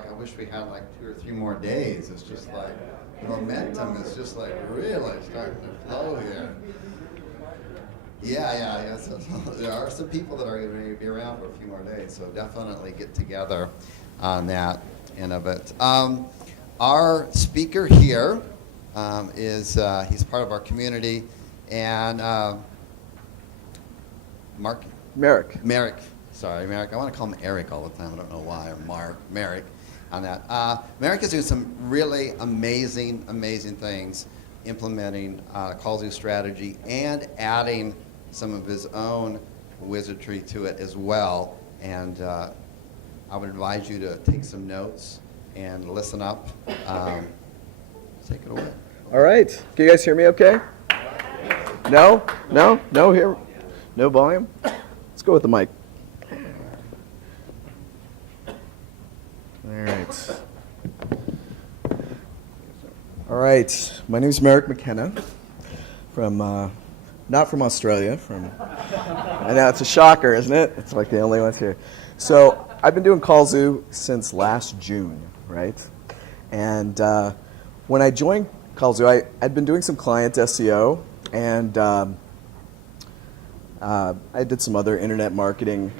like, I wish we had like 2 or 3 more days. It's just like, the momentum is just like really starting to flow here. Yeah. So there are some people that are going to be around for a few more days, so definitely get together on that in a bit. Our speaker here is he's part of our community, and Merrick. Sorry, Merrick. I want to call him Eric all the time. I don't know why, or Merrick on that. Merrick is doing some really amazing things, implementing Call-Zoo strategy and adding some of his own wizardry to it as well. And I would advise you to take some notes and listen up. Take it away. All right. Can you guys hear me okay? No? Here? No volume? Let's go with the mic. All right. My name is Merrick McKenna from, not from Australia, I know it's a shocker, isn't it? It's like the only ones here. So I've been doing Call-Zoo since last June, right? And when I joined Call-Zoo, I'd been doing some client SEO, and I did some other internet marketing,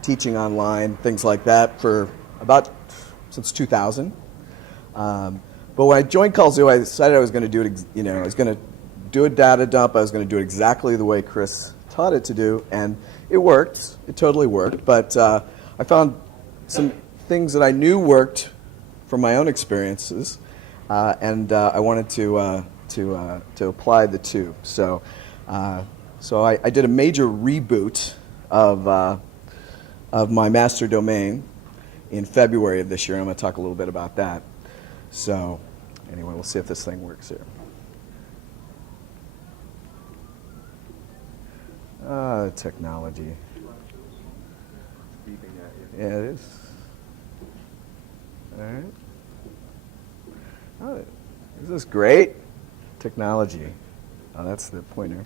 teaching online, things like that for since 2000. But when I joined Call-Zoo, I decided I was going to do it, I was going to do a data dump. I was going to do it exactly the way Chris taught it to do, and it worked. It totally worked. But I found some things that I knew worked from my own experiences, and I wanted to apply the two. So I did a major reboot of my master domain in February of this year. I'm going to talk a little bit about that. So anyway, we'll see if this thing works here. Technology. Yeah, it is. All right. Oh, is this great? Technology. Oh, that's the pointer.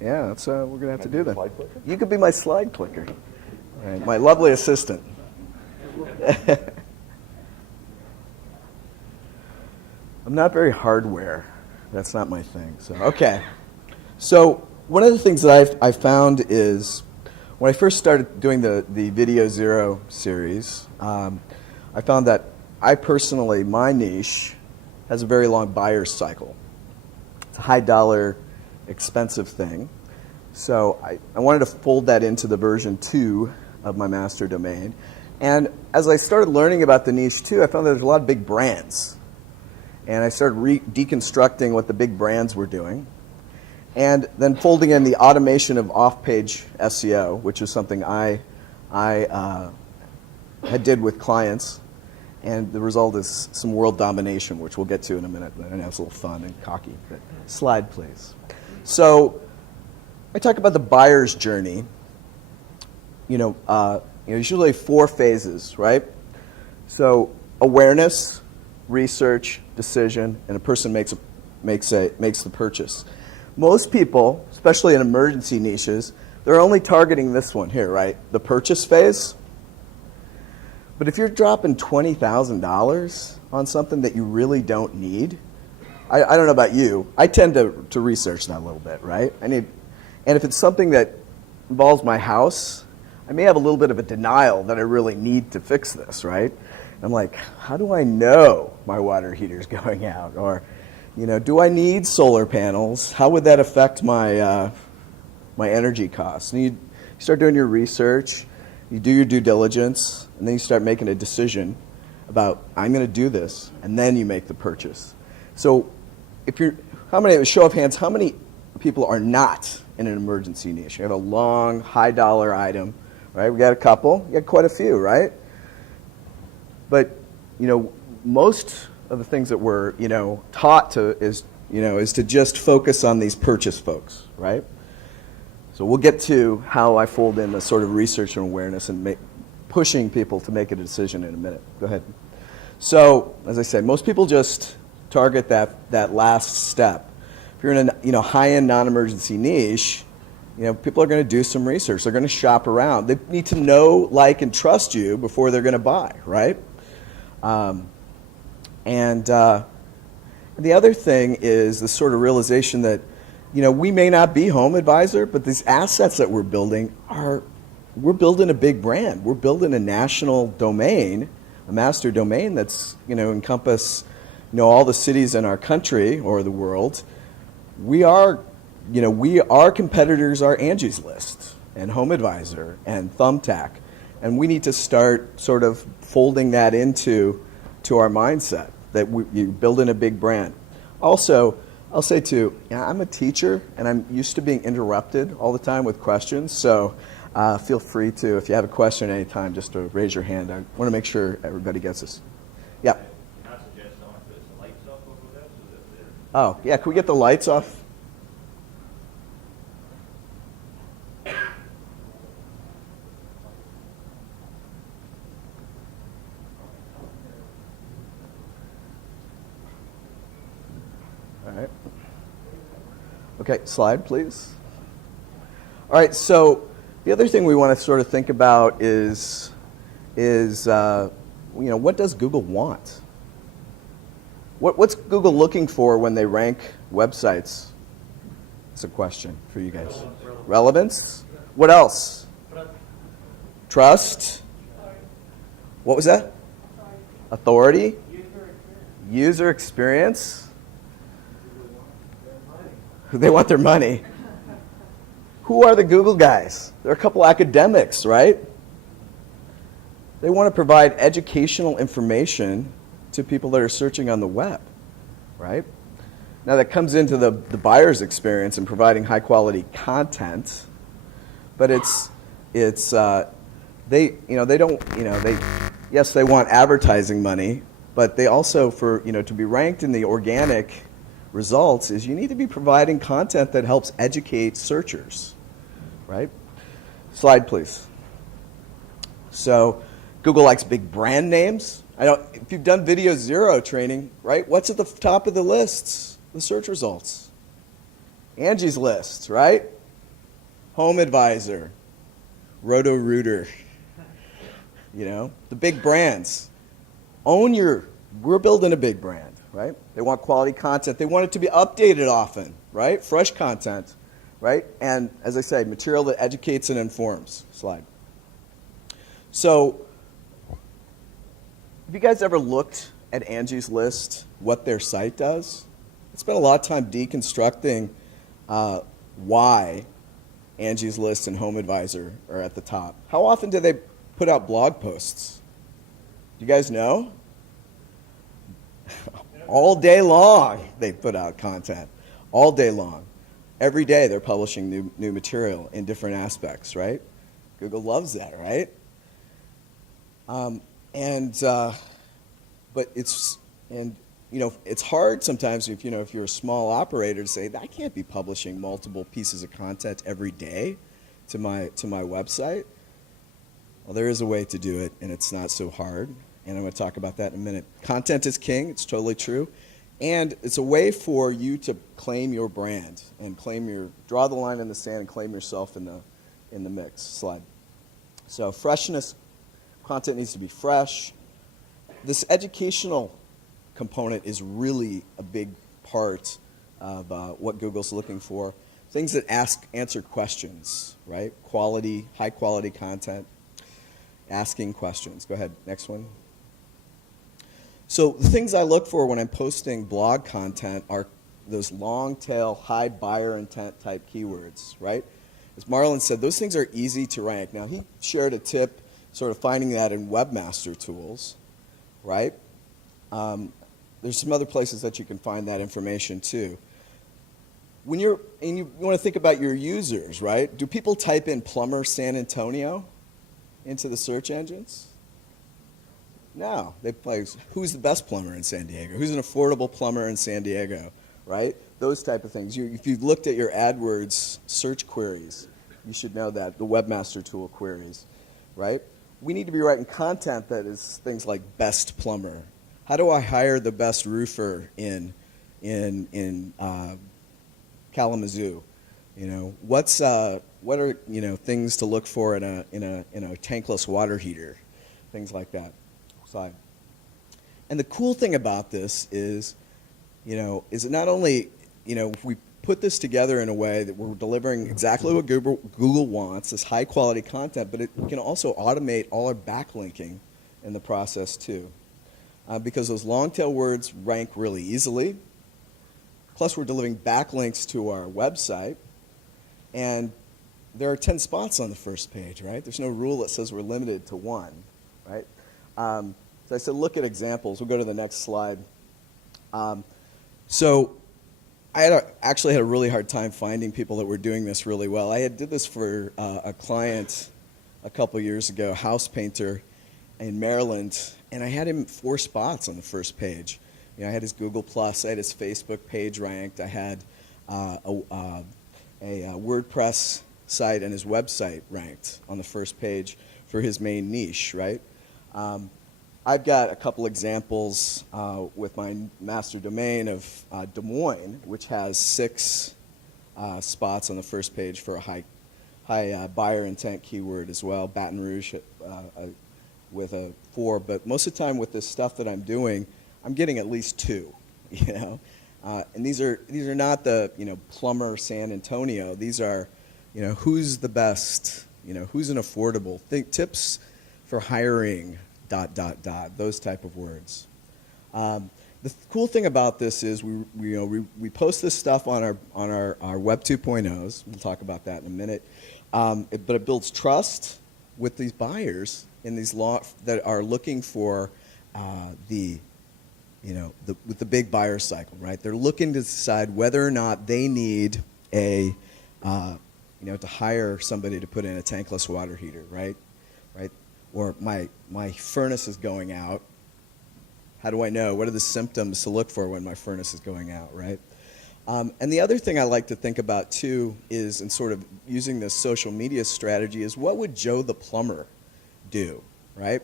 Yeah, that's we're going to have to do that. You could be my slide clicker. All right, my lovely assistant. I'm not very hardware. That's not my thing. So okay. So one of the things that I found is when I first started doing the Video Zero series, I found that my niche has a very long buyer's cycle. It's a high dollar, expensive thing. So I wanted to fold that into the version 2 of my master domain. And as I started learning about the niche too, I found there's a lot of big brands. And I started deconstructing what the big brands were doing. And then folding in the automation of off-page SEO, which is something I had did with clients. And the result is some world domination, which we'll get to in a minute. I know it's a little fun and cocky. But slide, please. So I talk about the buyer's journey. There's usually 4 phases, right? So awareness, research, decision, and a person makes the purchase. Most people, especially in emergency niches, they're only targeting this one here, right? The purchase phase. But if you're dropping $20,000 on something that you really don't need, I don't know about you, I tend to research that a little bit, right? And if it's something that involves my house, I may have a little bit of a denial that I really need to fix this, right? I'm like, how do I know my water heater's going out? Or, do I need solar panels? How would that affect my my energy costs? And you start doing your research, you do your due diligence, and then you start making a decision about, I'm going to do this, and then you make the purchase. So show of hands, how many people are not in an emergency niche? You have a long, high dollar item, right? We got a couple, you got quite a few, right? But, most of the things that we're, taught to is to just focus on these purchase folks, right? So we'll get to how I fold in the sort of research and awareness and pushing people to make a decision in a minute. Go ahead. So, as I said, most people just target that last step. If you're in a high-end non-emergency niche, people are going to do some research. They're going to shop around. They need to know, like, and trust you before they're going to buy, right? And the other thing is the sort of realization that, we may not be Home Advisor, but these assets that we're building we're building a big brand. We're building a national domain, a master domain that's, encompass, all the cities in our country or the world. Our competitors are Angie's List and Home Advisor and Thumbtack. And we need to start sort of folding that into our mindset that you're building a big brand. Also, I'll say too, I'm a teacher and I'm used to being interrupted all the time with questions. So feel free to, if you have a question at any time, just to raise your hand. I want to make sure everybody gets this. Yeah. Can I suggest someone puts the lights off over there so that they're... Oh, yeah. Can we get the lights off? All right. Okay, slide, please. All right, so the other thing we want to sort of think about is what does Google want? What's Google looking for when they rank websites? It's a question for you guys. Relevance? What else? Trust? What was that? Authority? User experience? They want their money. Who are the Google guys? They're a couple academics, right? They want to provide educational information to people that are searching on the web, right? Now that comes into the buyer's experience in providing high quality content, but they want advertising money, but they also to be ranked in the organic results is you need to be providing content that helps educate searchers, right? Slide, please. So Google likes big brand names. If you've done Video Zero training, right? What's at the top of the lists? The search results. Angie's List, right? Home Advisor, Roto-Rooter. The big brands. We're building a big brand. Right? They want quality content. They want it to be updated often, right? Fresh content, right? And as I say, material that educates and informs. Slide. So, have you guys ever looked at Angie's List, what their site does? I spent a lot of time deconstructing why Angie's List and Home Advisor are at the top. How often do they put out blog posts? Do you guys know? All day long, they put out content. All day long. Every day, they're publishing new material in different aspects, right? Google loves that, right? But it's hard sometimes if you're a small operator to say, I can't be publishing multiple pieces of content every day to my website. Well, there is a way to do it, and it's not so hard. And I'm going to talk about that in a minute. Content is king. It's totally true. And it's a way for you to claim your brand and draw the line in the sand and claim yourself in the mix. Slide. So freshness, content needs to be fresh. This educational component is really a big part of what Google's looking for. Things that answer questions, right? Quality, high quality content, asking questions. Go ahead, next one. So the things I look for when I'm posting blog content are those long tail, high buyer intent type keywords, right? As Marlon said, those things are easy to rank. Now, he shared a tip sort of finding that in Webmaster Tools, right? There's some other places that you can find that information too. And you want to think about your users, right? Do people type in plumber San Antonio into the search engines? No, they play, who's the best plumber in San Diego? Who's an affordable plumber in San Diego, right? Those type of things. If you've looked at your AdWords search queries, you should know that, the Webmaster Tool queries, right? We need to be writing content that is things like best plumber. How do I hire the best roofer in Kalamazoo? what are things to look for in a tankless water heater, things like that. Slide. And the cool thing about this is it not only if we put this together in a way that we're delivering exactly what Google wants, this high quality content, but we can also automate all our backlinking in the process too, because those long tail words rank really easily. Plus, we're delivering backlinks to our website. And there are 10 spots on the first page, right? There's no rule that says we're limited to one, right? So I said, look at examples. We'll go to the next slide. So I actually had a really hard time finding people that were doing this really well. I did this for a client a couple years ago, a house painter in Maryland, and I had him 4 spots on the first page. I had his Google+, I had his Facebook page ranked, I had a WordPress site and his website ranked on the first page for his main niche, right? I've got a couple examples with my master domain of Des Moines, which has 6 spots on the first page for a high buyer intent keyword as well. Baton Rouge with a 4, but most of the time with this stuff that I'm doing, I'm getting at least 2, and these are not the plumber San Antonio. These are who's the best, who's an affordable tips for hiring ... those type of words. The cool thing about this is we post this stuff on our Web 2.0s. We'll talk about that in a minute. But it builds trust with these buyers in these that are looking for with the big buyer cycle, right? They're looking to decide whether or not they need to hire somebody to put in a tankless water heater, right? Or my furnace is going out. How do I know? What are the symptoms to look for when my furnace is going out, right? And the other thing I like to think about too is, in sort of using this social media strategy, is what would Joe the plumber do, right?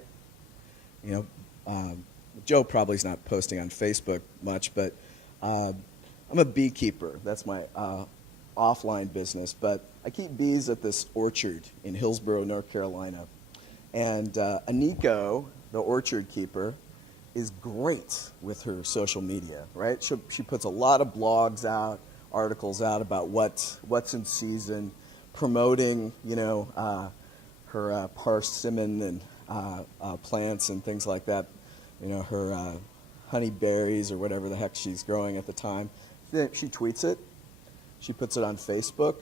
Joe probably is not posting on Facebook much, but I'm a beekeeper. That's my offline business. But I keep bees at this orchard in Hillsborough, North Carolina. And Aniko, the orchard keeper, is great with her social media, right? She puts a lot of blogs out, articles out about what's in season, promoting, her persimmon and plants and things like that. Her honey berries or whatever the heck she's growing at the time. Then she tweets it. She puts it on Facebook.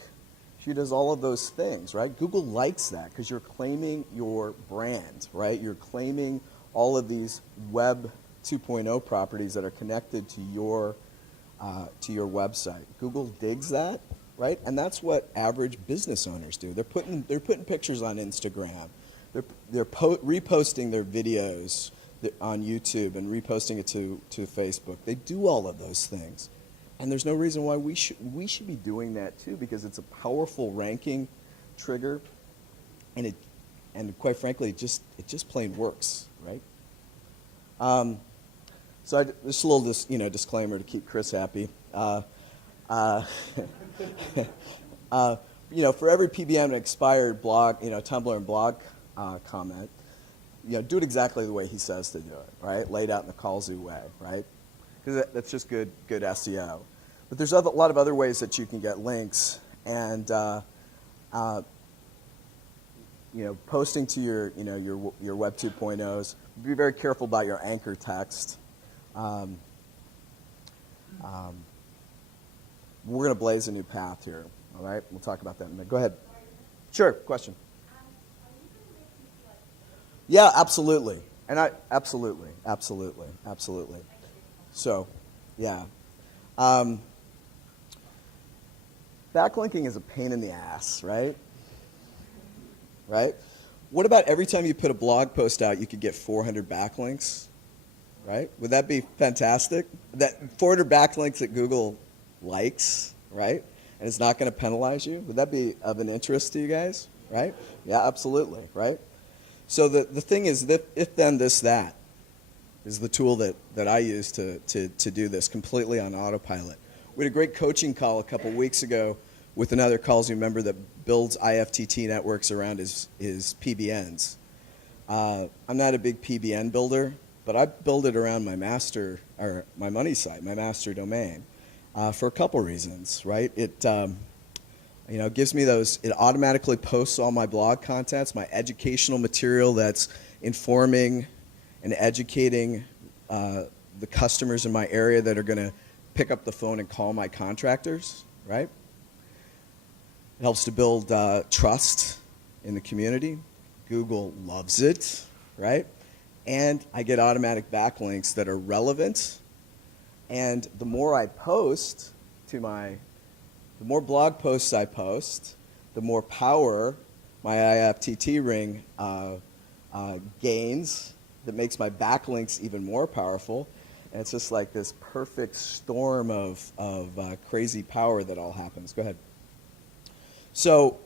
She does all of those things, right? Google likes that because you're claiming your brand, right? You're claiming all of these Web 2.0 properties that are connected to your website. Google digs that, right? And that's what average business owners do. They're putting pictures on Instagram. They're reposting their videos on YouTube and reposting it to Facebook. They do all of those things. And there's no reason why we should be doing that too, because it's a powerful ranking trigger, and quite frankly, it just plain works, right? So just a little disclaimer to keep Chris happy. For every PBM expired blog, Tumblr and blog comment, do it exactly the way he says to do it, right? Laid out in the Calzoo way, right? Because that's just good SEO. But there's a lot of other ways that you can get links, and posting to your Web 2.0s. Be very careful about your anchor text. We're going to blaze a new path here. All right, we'll talk about that in a minute. Go ahead. Sure. Question. Yeah, absolutely. And absolutely. So, yeah. Backlinking is a pain in the ass, right? Right? What about every time you put a blog post out, you could get 400 backlinks? Right? Would that be fantastic? That 400 backlinks that Google likes, right? And it's not going to penalize you? Would that be of an interest to you guys? Right? Yeah, absolutely, right? So the thing is, if then this that is the tool that I use to do this completely on autopilot. We had a great coaching call a couple weeks ago with another calls me member that builds IFTT networks around his PBNs. I'm not a big PBN builder, but I build it around my master, or my money site, my master domain, for a couple reasons, right? It gives me those, it automatically posts all my blog contents, my educational material that's informing and educating the customers in my area that are going to pick up the phone and call my contractors, right? It helps to build trust in the community. Google loves it, right? And I get automatic backlinks that are relevant. And the more I post to the more blog posts I post, the more power my IFTT ring gains that makes my backlinks even more powerful. And it's just like this perfect storm of crazy power that all happens. Go ahead. So,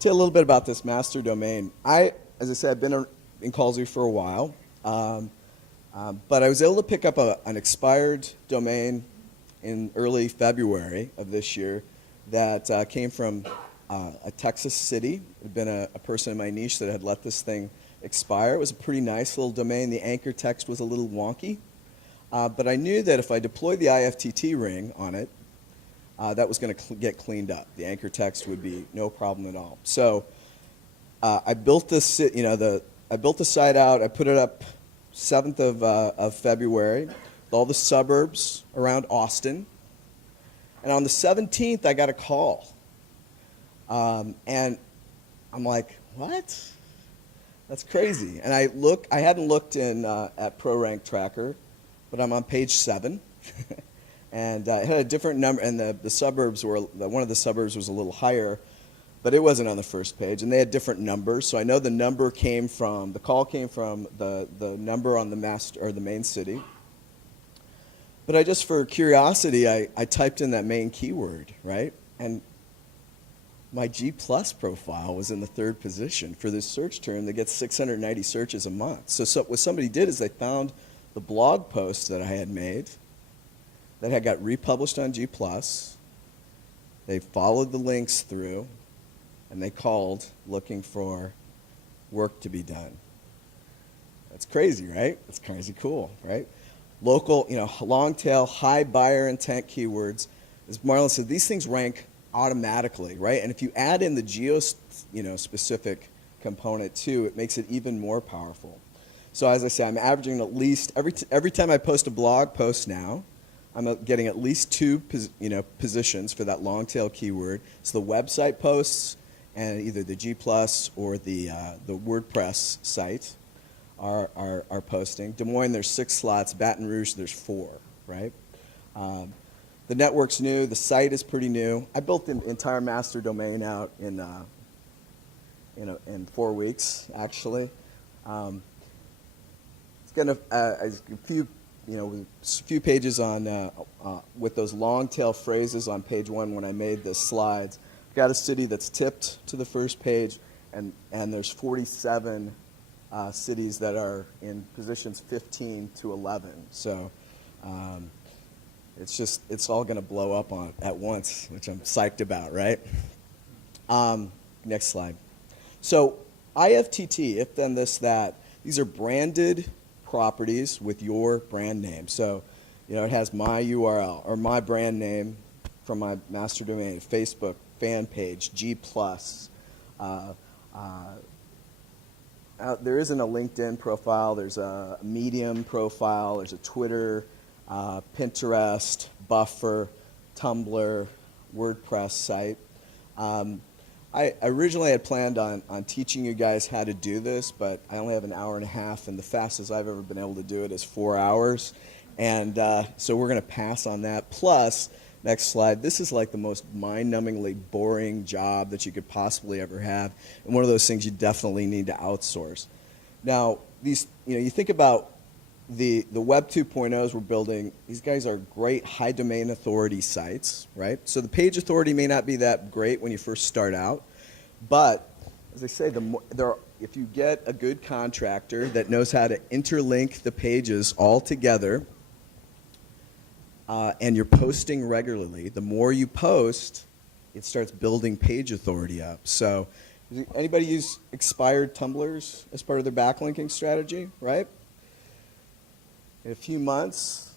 tell you a little bit about this master domain. As I said, I've been in Callsy for a while, but I was able to pick up an expired domain in early February of this year that came from a Texas city. It had been a person in my niche that had let this thing expire. It was a pretty nice little domain. The anchor text was a little wonky, but I knew that if I deployed the IFTT ring on it, that was going to get cleaned up. The anchor text would be no problem at all. So I built this, I built the site out. I put it up 7th of February with all the suburbs around Austin. And on the 17th, I got a call. And I'm like, what? That's crazy. And I hadn't looked at ProRank Tracker, but I'm on page 7. And it had a different number, and the suburbs one of the suburbs was a little higher, but it wasn't on the first page, and they had different numbers. So I know the call came from the number on the main city. But I just, for curiosity, I typed in that main keyword, right? And my G Plus profile was in the 3rd position for this search term that gets 690 searches a month. So what somebody did is they found the blog post that I had made that had got republished on G+. They followed the links through, and they called looking for work to be done. That's crazy, right? That's crazy cool, right? Local, long tail, high buyer intent keywords. As Marlon said, these things rank automatically, right? And if you add in the specific component too, it makes it even more powerful. So as I say, I'm averaging at least, every time I post a blog post now, I'm getting at least 2 positions for that long tail keyword. So the website posts and either the G Plus or the WordPress site are posting. Des Moines, there's 6 slots. Baton Rouge, there's 4, right? The network's new. The site is pretty new. I built the entire master domain out in 4 weeks, actually. It's gonna a few pages on with those long tail phrases on page 1 when I made the slides. I've got a city that's tipped to the first page, and there's 47 cities that are in positions 15 to 11. So it's all going to blow up at once, which I'm psyched about, right? Next slide. So IFTT, if then this that, these are branded properties with your brand name. So, it has my URL or my brand name from my master domain, Facebook, fan page, G+. There isn't a LinkedIn profile. There's a Medium profile. There's a Twitter, Pinterest, Buffer, Tumblr, WordPress site. I originally had planned on teaching you guys how to do this, but I only have an hour and a half, and the fastest I've ever been able to do it is 4 hours. And so we're going to pass on that. Plus, next slide, this is like the most mind-numbingly boring job that you could possibly ever have, and one of those things you definitely need to outsource. Now, you think about the Web 2.0s we're building. These guys are great high domain authority sites, right? So the page authority may not be that great when you first start out, but as I say, if you get a good contractor that knows how to interlink the pages all together, and you're posting regularly, the more you post, it starts building page authority up. So does anybody use expired tumblers as part of their backlinking strategy, right? In a few months,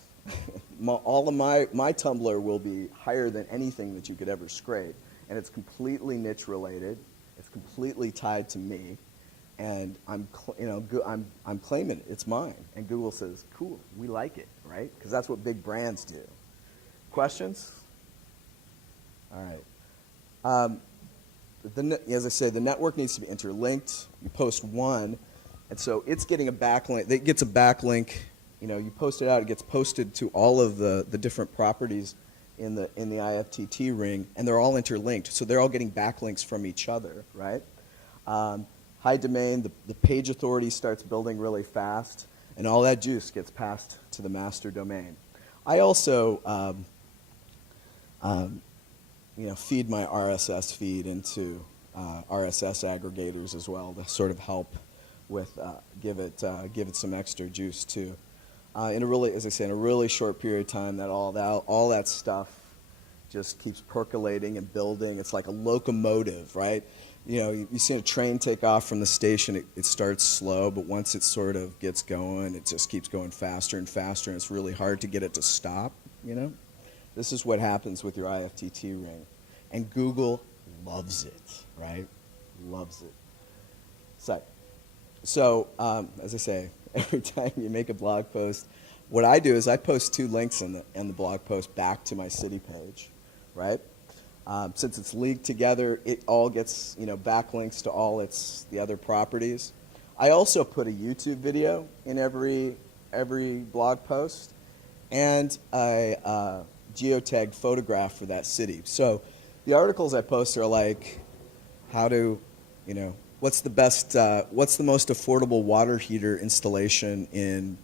all of my Tumblr will be higher than anything that you could ever scrape. And it's completely niche related. It's completely tied to me. And I'm claiming it. It's mine. And Google says, cool, we like it, right? Because that's what big brands do. Questions? All right. As I say, the network needs to be interlinked. You post one, and so it's getting a backlink. It gets a backlink. You post it out. It gets posted to all of the different properties in the IFTT ring, and they're all interlinked. So they're all getting backlinks from each other, right? High domain, the page authority starts building really fast, and all that juice gets passed to the master domain. I also feed my RSS feed into RSS aggregators as well to sort of help with give it some extra juice too. In a really short period of time, all that stuff just keeps percolating and building. It's like a locomotive, right? You see a train take off from the station. It starts slow, but once it sort of gets going, it just keeps going faster and faster, and it's really hard to get it to stop. This is what happens with your IFTT ring. And Google loves it, right? Loves it. So as I say, every time you make a blog post, what I do is I post 2 links in the blog post back to my city page, right? Since it's linked together, it all gets backlinks to all the other properties. I also put a YouTube video in every blog post, and a geotagged photograph for that city. So the articles I post are like, what's the most affordable water heater installation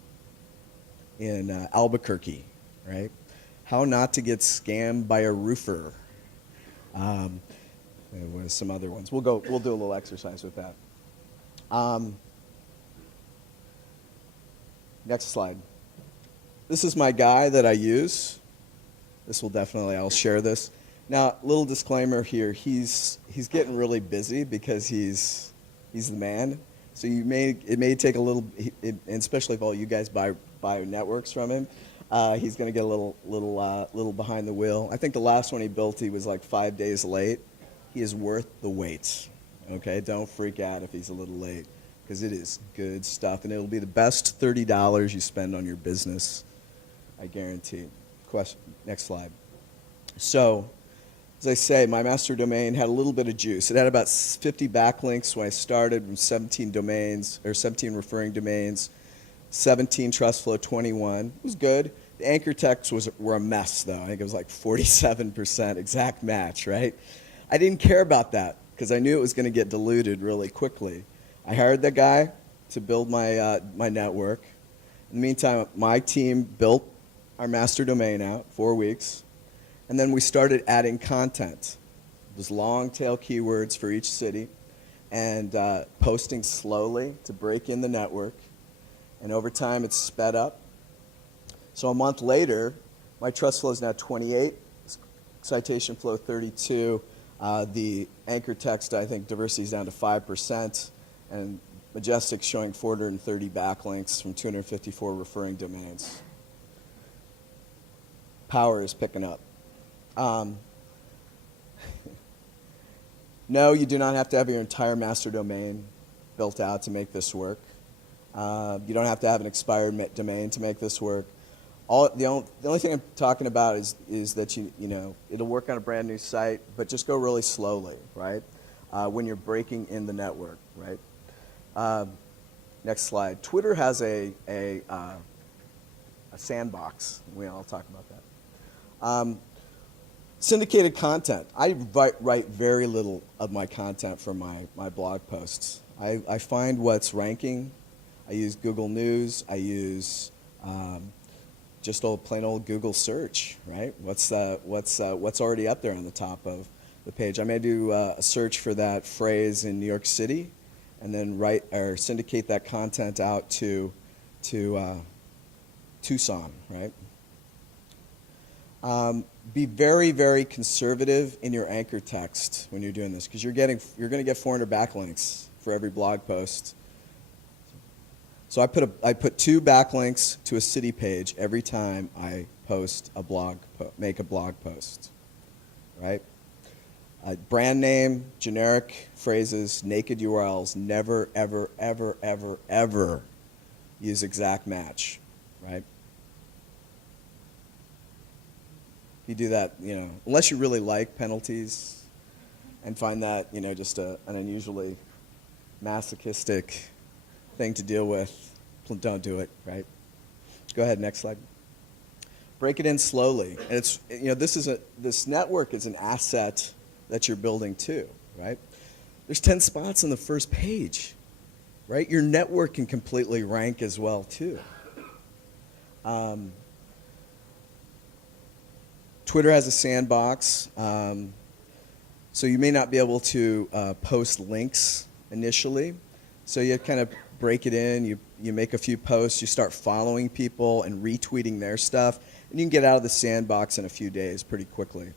in Albuquerque, right? How not to get scammed by a roofer. Some other ones. We'll do a little exercise with that. Next slide. This is my guy that I use. I'll share this. Now, little disclaimer here, he's getting really busy because he's the man. So it may take a little, and especially if all you guys buy networks from him, he's going to get a little behind the wheel. I think the last one he built, he was like 5 days late. He is worth the wait. Okay, don't freak out if he's a little late, because it is good stuff, and it'll be the best $30 you spend on your business, I guarantee. Next slide. So, as I say, my master domain had a little bit of juice. It had about 50 backlinks when I started, from 17 domains, or 17 referring domains, 17 TrustFlow, 21. It was good. The anchor texts were a mess, though. I think it was like 47% exact match, right? I didn't care about that because I knew it was going to get diluted really quickly. I hired that guy to build my network. In the meantime, my team built our master domain out, 4 weeks. And then we started adding content. There's long tail keywords for each city, and posting slowly to break in the network. And over time, it's sped up. So a month later, my trust flow is now 28, citation flow 32. The anchor text, I think, diversity is down to 5%, and Majestic's showing 430 backlinks from 254 referring domains. Power is picking up. No, you do not have to have your entire master domain built out to make this work. You don't have to have an expired domain to make this work. The only thing I'm talking about is that it'll work on a brand new site, but just go really slowly, right? When you're breaking in the network, right? Next slide. Twitter has a sandbox. I'll talk about that. Syndicated content. I write very little of my content for my blog posts. I find what's ranking. I use Google News. I use just plain old Google search, right? What's already up there on the top of the page. I may do a search for that phrase in New York City, and then syndicate that content out to Tucson, right? Be very, very conservative in your anchor text when you're doing this, because you're going to get 400 backlinks for every blog post. So I put 2 backlinks to a city page every time I post a make a blog post, right? Brand name, generic phrases, naked URLs. Never, ever, ever, ever, ever use exact match, right? If you do that, unless you really like penalties and find that, just an unusually masochistic thing to deal with, don't do it, right? Go ahead, next slide. Break it in slowly. And it's, this network is an asset that you're building too, right? There's 10 spots on the first page, right? Your network can completely rank as well too. Twitter has a sandbox, so you may not be able to post links initially. So you kind of break it in, you make a few posts, you start following people and retweeting their stuff, and you can get out of the sandbox in a few days pretty quickly.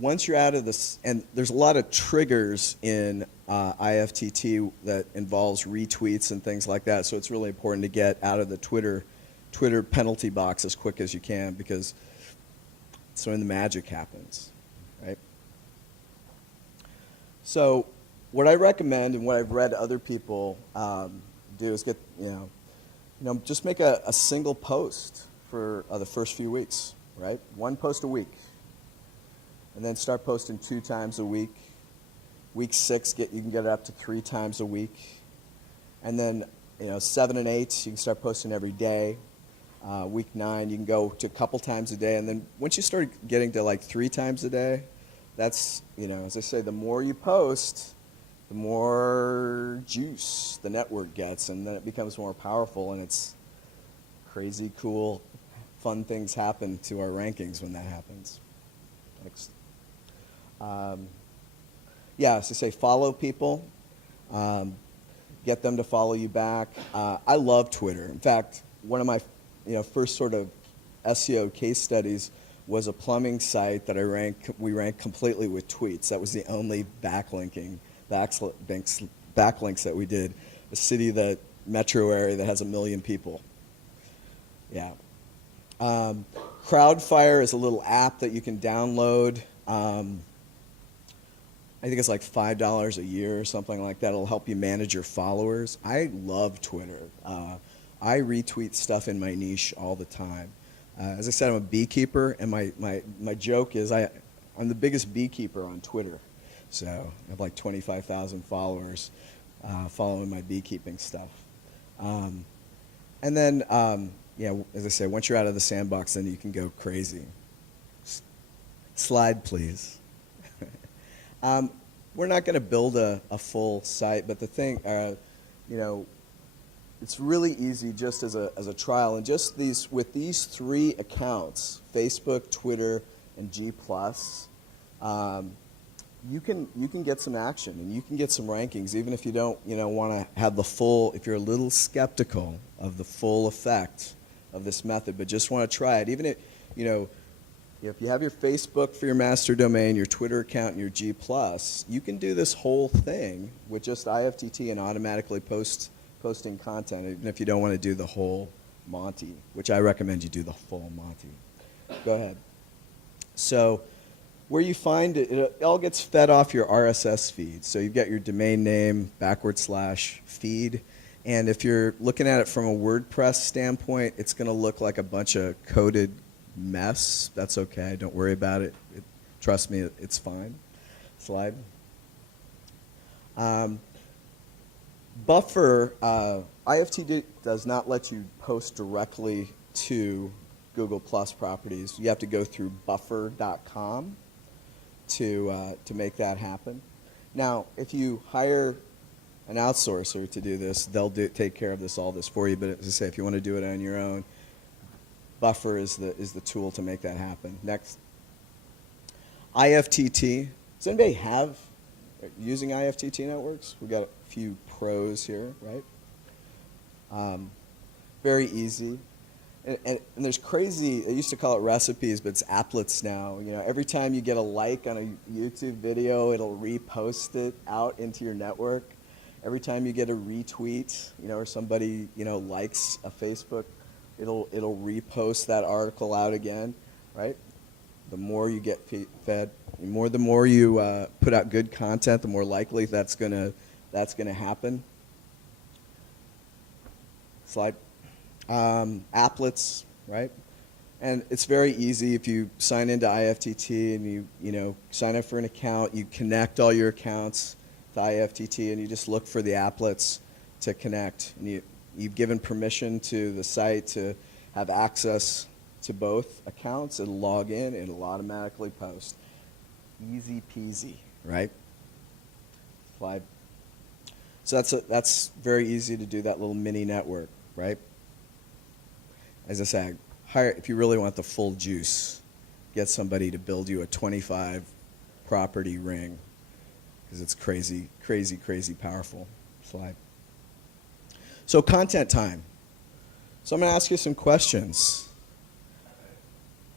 Once you're out of this, and there's a lot of triggers in IFTT that involves retweets and things like that, so it's really important to get out of the Twitter penalty box as quick as you can, because that's when the magic happens, right? So what I recommend and what I've read other people do is get, just make a single post for the first few weeks, right? 1 post a week. And then start posting 2 times a week. Week 6, you can get it up to 3 times a week. And then, 7 and 8, you can start posting every day. Week 9, you can go to a couple times a day. And then once you start getting to like 3 times a day, that's, as I say, the more you post, the more juice the network gets, and then it becomes more powerful, and it's crazy, cool, fun things happen to our rankings when that happens. Next. As I say, follow people. Get them to follow you back. I love Twitter. In fact, one of my first sort of SEO case studies was a plumbing site that we ranked completely with tweets. That was the only backlinks that we did. A metro area that has 1 million people. Yeah. Crowdfire is a little app that you can download. I think it's like $5 a year or something like that. It'll help you manage your followers. I love Twitter. I retweet stuff in my niche all the time. As I said, I'm a beekeeper, and my joke is I'm the biggest beekeeper on Twitter. So I have like 25,000 followers following my beekeeping stuff. And then, as I say, once you're out of the sandbox, then you can go crazy. Slide, please. We're not going to build a full site, but the thing, it's really easy just as a trial. And just with these 3 accounts, Facebook, Twitter, and G+, you can get some action, and you can get some rankings, even if you don't want to have the full, if you're a little skeptical of the full effect of this method, but just want to try it. Even if if you have your Facebook for your master domain, your Twitter account, and your G+, you can do this whole thing with just IFTT and automatically posting content, even if you don't want to do the whole Monty, which I recommend you do the full Monty. Go ahead. So where you find it, it all gets fed off your RSS feed. So you've got your domain name, /feed. And if you're looking at it from a WordPress standpoint, it's going to look like a bunch of coded mess. That's okay. Don't worry about it. Trust me, it's fine. Slide. Buffer, IFTT does not let you post directly to Google Plus properties. You have to go through buffer.com to make that happen. Now, if you hire an outsourcer to do this, they'll take care of all this for you. But as I say, if you want to do it on your own, Buffer is the tool to make that happen. Next. IFTT. Does anybody have using IFTT networks? We've got a few pros here, right? Very easy. And there's crazy, I used to call it recipes, but it's applets now. Every time you get a like on a YouTube video, it'll repost it out into your network. Every time you get a retweet, or somebody, likes a Facebook, it'll repost that article out again, right? The more you get fed, the more you put out good content, the more likely that's gonna happen. Slide. Applets, right? And it's very easy if you sign into IFTT and you sign up for an account, you connect all your accounts to IFTT and you just look for the applets to connect. And you've given permission to the site to have access to both accounts. It'll log in, it'll automatically post. Easy peasy, right? Slide. So that's very easy to do, that little mini network, right? As I said, if you really want the full juice, get somebody to build you a 25 property ring, because it's crazy, crazy, crazy powerful. Slide. So content time. So I'm going to ask you some questions.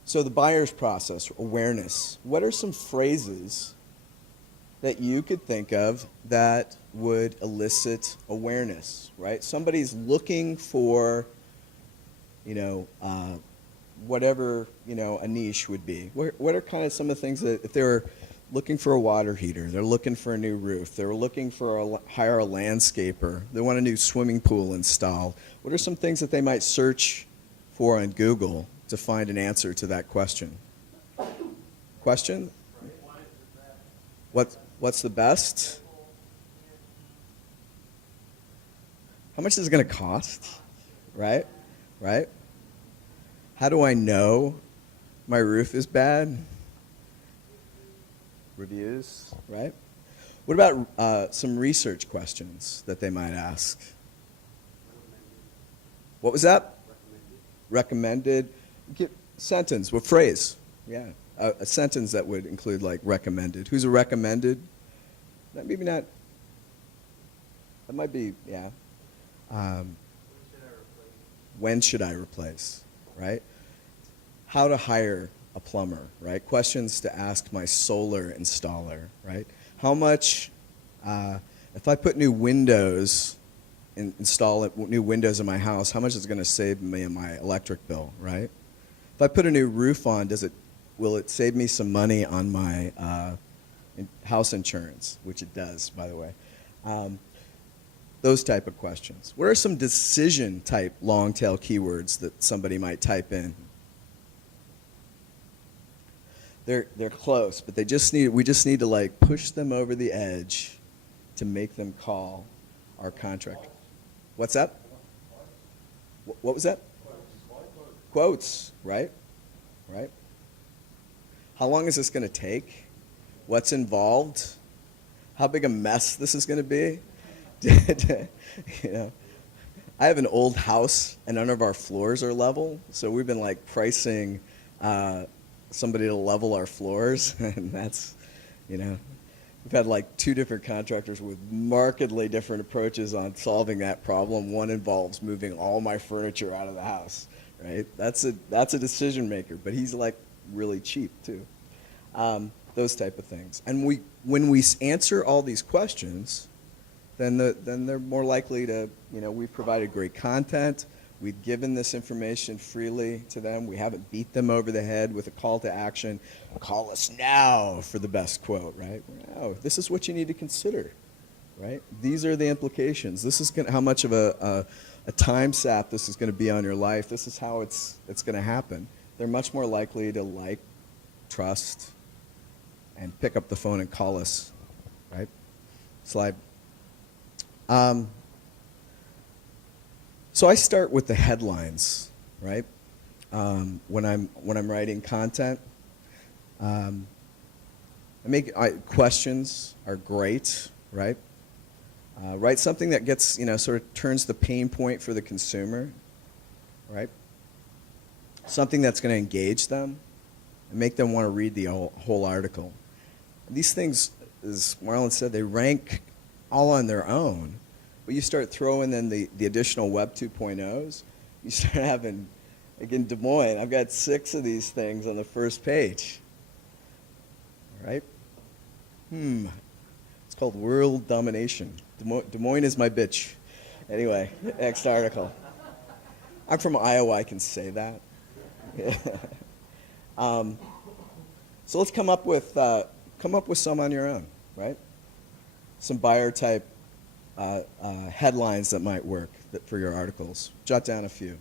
So the buyer's process, awareness. What are some phrases that you could think of that would elicit awareness, right? Somebody's looking for, whatever, a niche would be. What are kind of some of the things that, if they were looking for a water heater, they're looking for a new roof, they're looking for hire a landscaper, they want a new swimming pool installed, what are some things that they might search for on Google to find an answer to that question? Question? What's the best? How much is it going to cost? Right? Right? How do I know my roof is bad? Reviews, right? What about some research questions that they might ask? What was that? Recommended. Get sentence, what phrase? Yeah, a sentence that would include like recommended. Who's a recommended? That maybe not. That might be, yeah. When should I replace? Right? How to hire a plumber, right? Questions to ask my solar installer, right? How much, if I put new windows, install new windows in my house, how much is it going to save me in my electric bill, right? If I put a new roof on, will it save me some money on my house insurance, which it does, by the way. Those type of questions. What are some decision type long tail keywords that somebody might type in? They're close, but we just need to like push them over the edge to make them call our contractor. What's that? What was that? Quotes, right? Right? How long is this going to take? What's involved? How big a mess this is going to be? I have an old house and none of our floors are level, so we've been like pricing somebody to level our floors, and that's, we've had like 2 different contractors with markedly different approaches on solving that problem. One involves moving all my furniture out of the house, right? That's a decision maker, but he's like really cheap too. Those type of things. And when we answer all these questions, then they're more likely to, we've provided great content. We've given this information freely to them. We haven't beat them over the head with a call to action. Call us now for the best quote, right? No, this is what you need to consider, right? These are the implications. This is how much of a time sap this is going to be on your life. This is how it's going to happen. They're much more likely to trust, and pick up the phone and call us, right? Slide. So I start with the headlines, right? When I'm writing content, questions are great, right? Write something that gets sort of turns the pain point for the consumer, right? Something that's going to engage them and make them want to read the whole article. These things, as Marlon said, they rank all on their own. But you start throwing in the additional Web 2.0s, you start having Like in Des Moines, I've got 6 of these things on the first page. All right? It's called World Domination. Des Moines is my bitch. Anyway, next article. I'm from Iowa, I can say that. So let's come up with some on your own, right? Some buyer type headlines that might work for your articles. Jot down a few.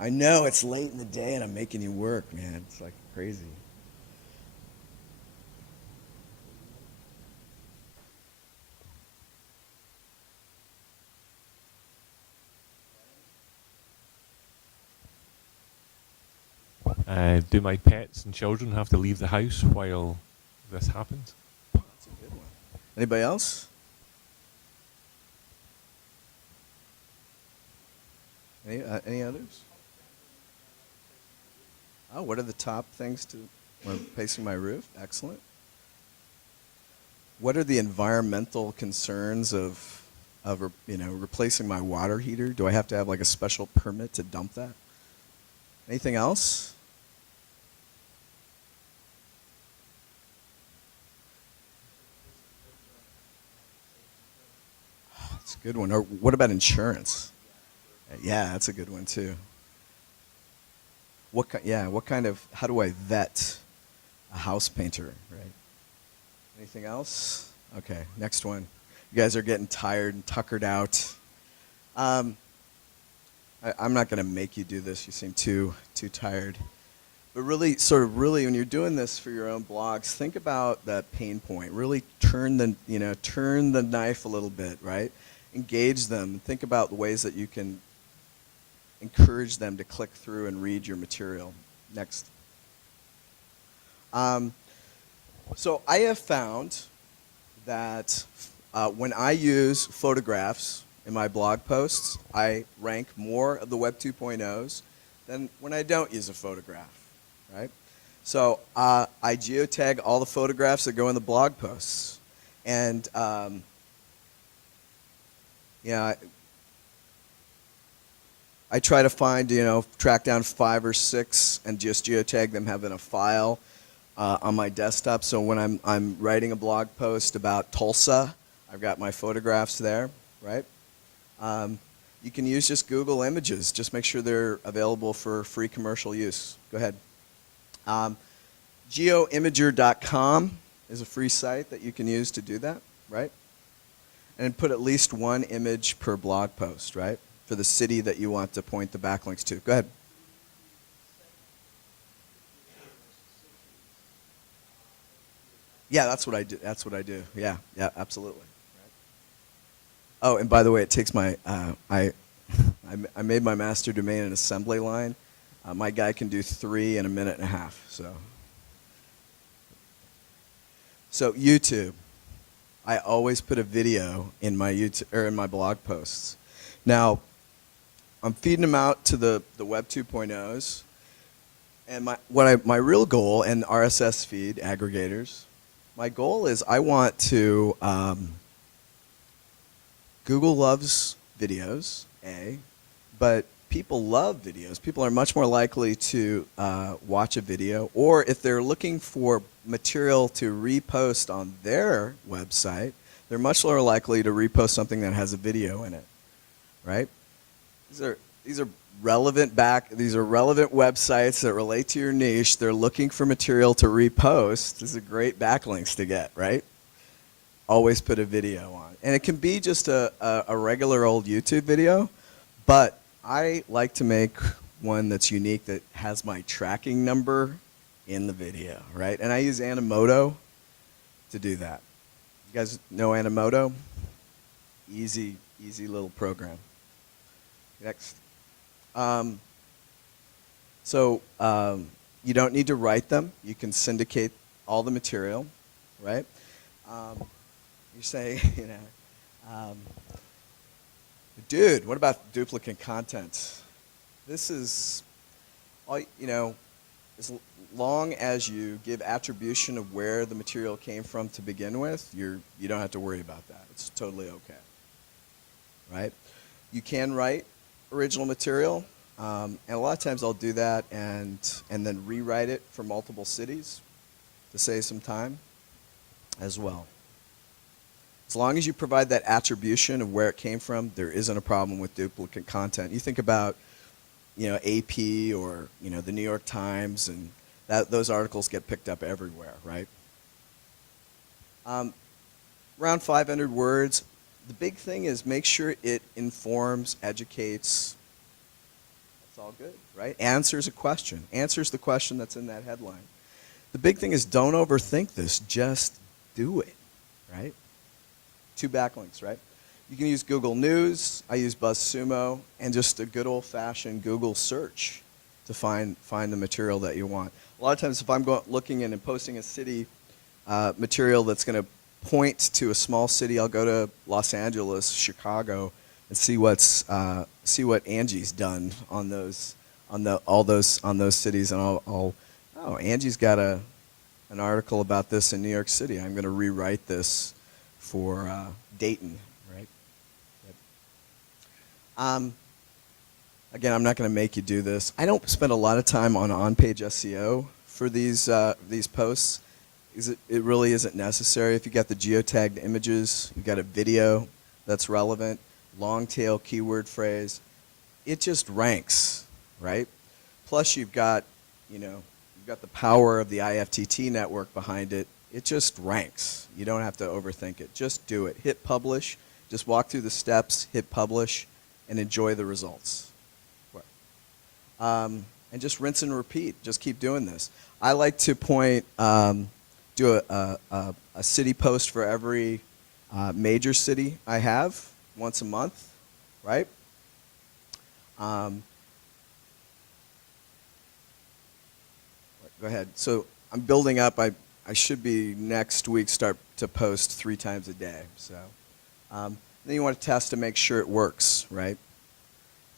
I know it's late in the day and I'm making you work, man. It's like crazy. Do my pets and children have to leave the house while this happens? That's a good one. Anybody else? Any others? Oh, what are the top things when facing my roof? Excellent. What are the environmental concerns of replacing my water heater? Do I have to have like a special permit to dump that? Anything else? That's a good one. Or what about insurance? Yeah, that's a good one too. What kind of, how do I vet a house painter, right? Anything else? Okay, next one. You guys are getting tired and tuckered out. I'm not going to make you do this. You seem too tired. But really, when you're doing this for your own blogs, think about that pain point. Really turn the knife a little bit, right? Engage them. Think about the ways that you can encourage them to click through and read your material. Next. So I have found that when I use photographs in my blog posts, I rank more of the Web 2.0s than when I don't use a photograph, right? So I geotag all the photographs that go in the blog posts. And I try to find, track down 5 or 6 and just geotag them, have in a file on my desktop. So when I'm writing a blog post about Tulsa, I've got my photographs there, right? You can use just Google Images. Just make sure they're available for free commercial use. Go ahead. Geoimager.com is a free site that you can use to do that, right? And put at least 1 image per blog post, right? For the city that you want to point the backlinks to. Go ahead. Yeah, that's what I do. Yeah, absolutely. Oh, and by the way, it takes my I made my master domain an assembly line. My guy can do 3 in a minute and a half. So YouTube, I always put a video in my in my blog posts. Now, I'm feeding them out to the Web 2.0s, and my real goal, and RSS feed aggregators, my goal is I want to. Google loves videos, but people love videos. People are much more likely to watch a video, or if they're looking for material to repost on their website, they're much more likely to repost something that has a video in it, right? These are relevant websites that relate to your niche. They're looking for material to repost. These are great backlinks to get, right? Always put a video on. And it can be just a regular old YouTube video, but I like to make one that's unique that has my tracking number in the video, right? And I use Animoto to do that. You guys know Animoto? Easy little program. Next. You don't need to write them. You can syndicate all the material, right? You say, dude, what about duplicate content? This is, as long as you give attribution of where the material came from to begin with, you don't have to worry about that. It's totally okay, right? You can write original material, and a lot of times I'll do that and then rewrite it for multiple cities to save some time as well. As long as you provide that attribution of where it came from, there isn't a problem with duplicate content. You think about, AP or, the New York Times, and those articles get picked up everywhere, right? Around 500 words. The big thing is make sure it informs, educates. That's all good, right? Answers a question. Answers the question that's in that headline. The big thing is don't overthink this. Just do it, right? 2 backlinks, right? You can use Google News. I use BuzzSumo, and just a good old-fashioned Google search to find the material that you want. A lot of times, if I'm looking in and posting a city material that's going to point to a small city, I'll go to Los Angeles, Chicago, and see what Angie's done on those cities, and oh, Angie's got an article about this in New York City. I'm going to rewrite this for Dayton, right? Yep. Again, I'm not going to make you do this. I don't spend a lot of time on-page SEO for these posts. It really isn't necessary. If you got the geotagged images, you got a video that's relevant, long tail keyword phrase, it just ranks, right? Plus you've got the power of the IFTT network behind it. It just ranks. You don't have to overthink it. Just do it. Hit publish. Just walk through the steps, hit publish, and enjoy the results. And just rinse and repeat. Just keep doing this. I like to do a city post for every major city I have once a month, right? Go ahead. So I'm building up. I should be next week start to post 3 times a day. So then you want to test to make sure it works, right?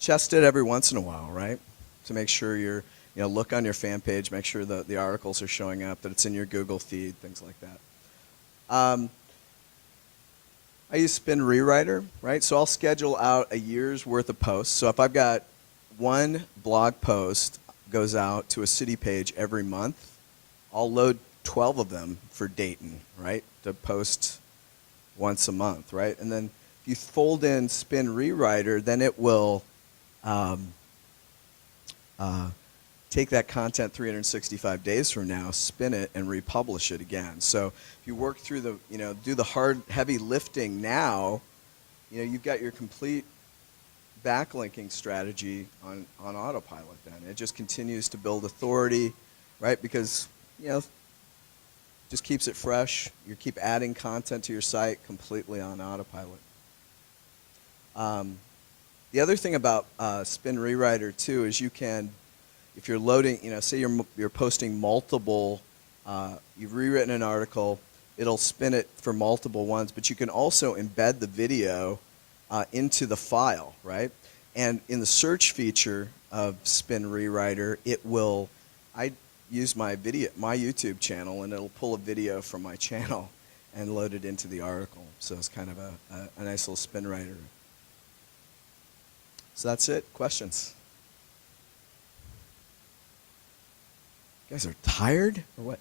Test it every once in a while, right? To make sure look on your fan page, make sure the articles are showing up, that it's in your Google feed, things like that. I use Spin Rewriter, right? So I'll schedule out a year's worth of posts. So if I've got one blog post goes out to a city page every month, I'll load 12 of them for Dayton, right? To post once a month, right? And then if you fold in Spin Rewriter, then it will take that content 365 days from now, spin it, and republish it again. So if you work through do the hard, heavy lifting now, you've got your complete backlinking strategy on autopilot then. It just continues to build authority, right? Because, just keeps it fresh. You keep adding content to your site completely on autopilot. The other thing about Spin Rewriter too is you can, if you're loading, say you're posting multiple, you've rewritten an article, it'll spin it for multiple ones, but you can also embed the video into the file, right? And in the search feature of Spin Rewriter, I use my YouTube channel, and it'll pull a video from my channel and load it into the article. So it's kind of a nice little spin writer. So that's it. Questions? You guys are tired or what?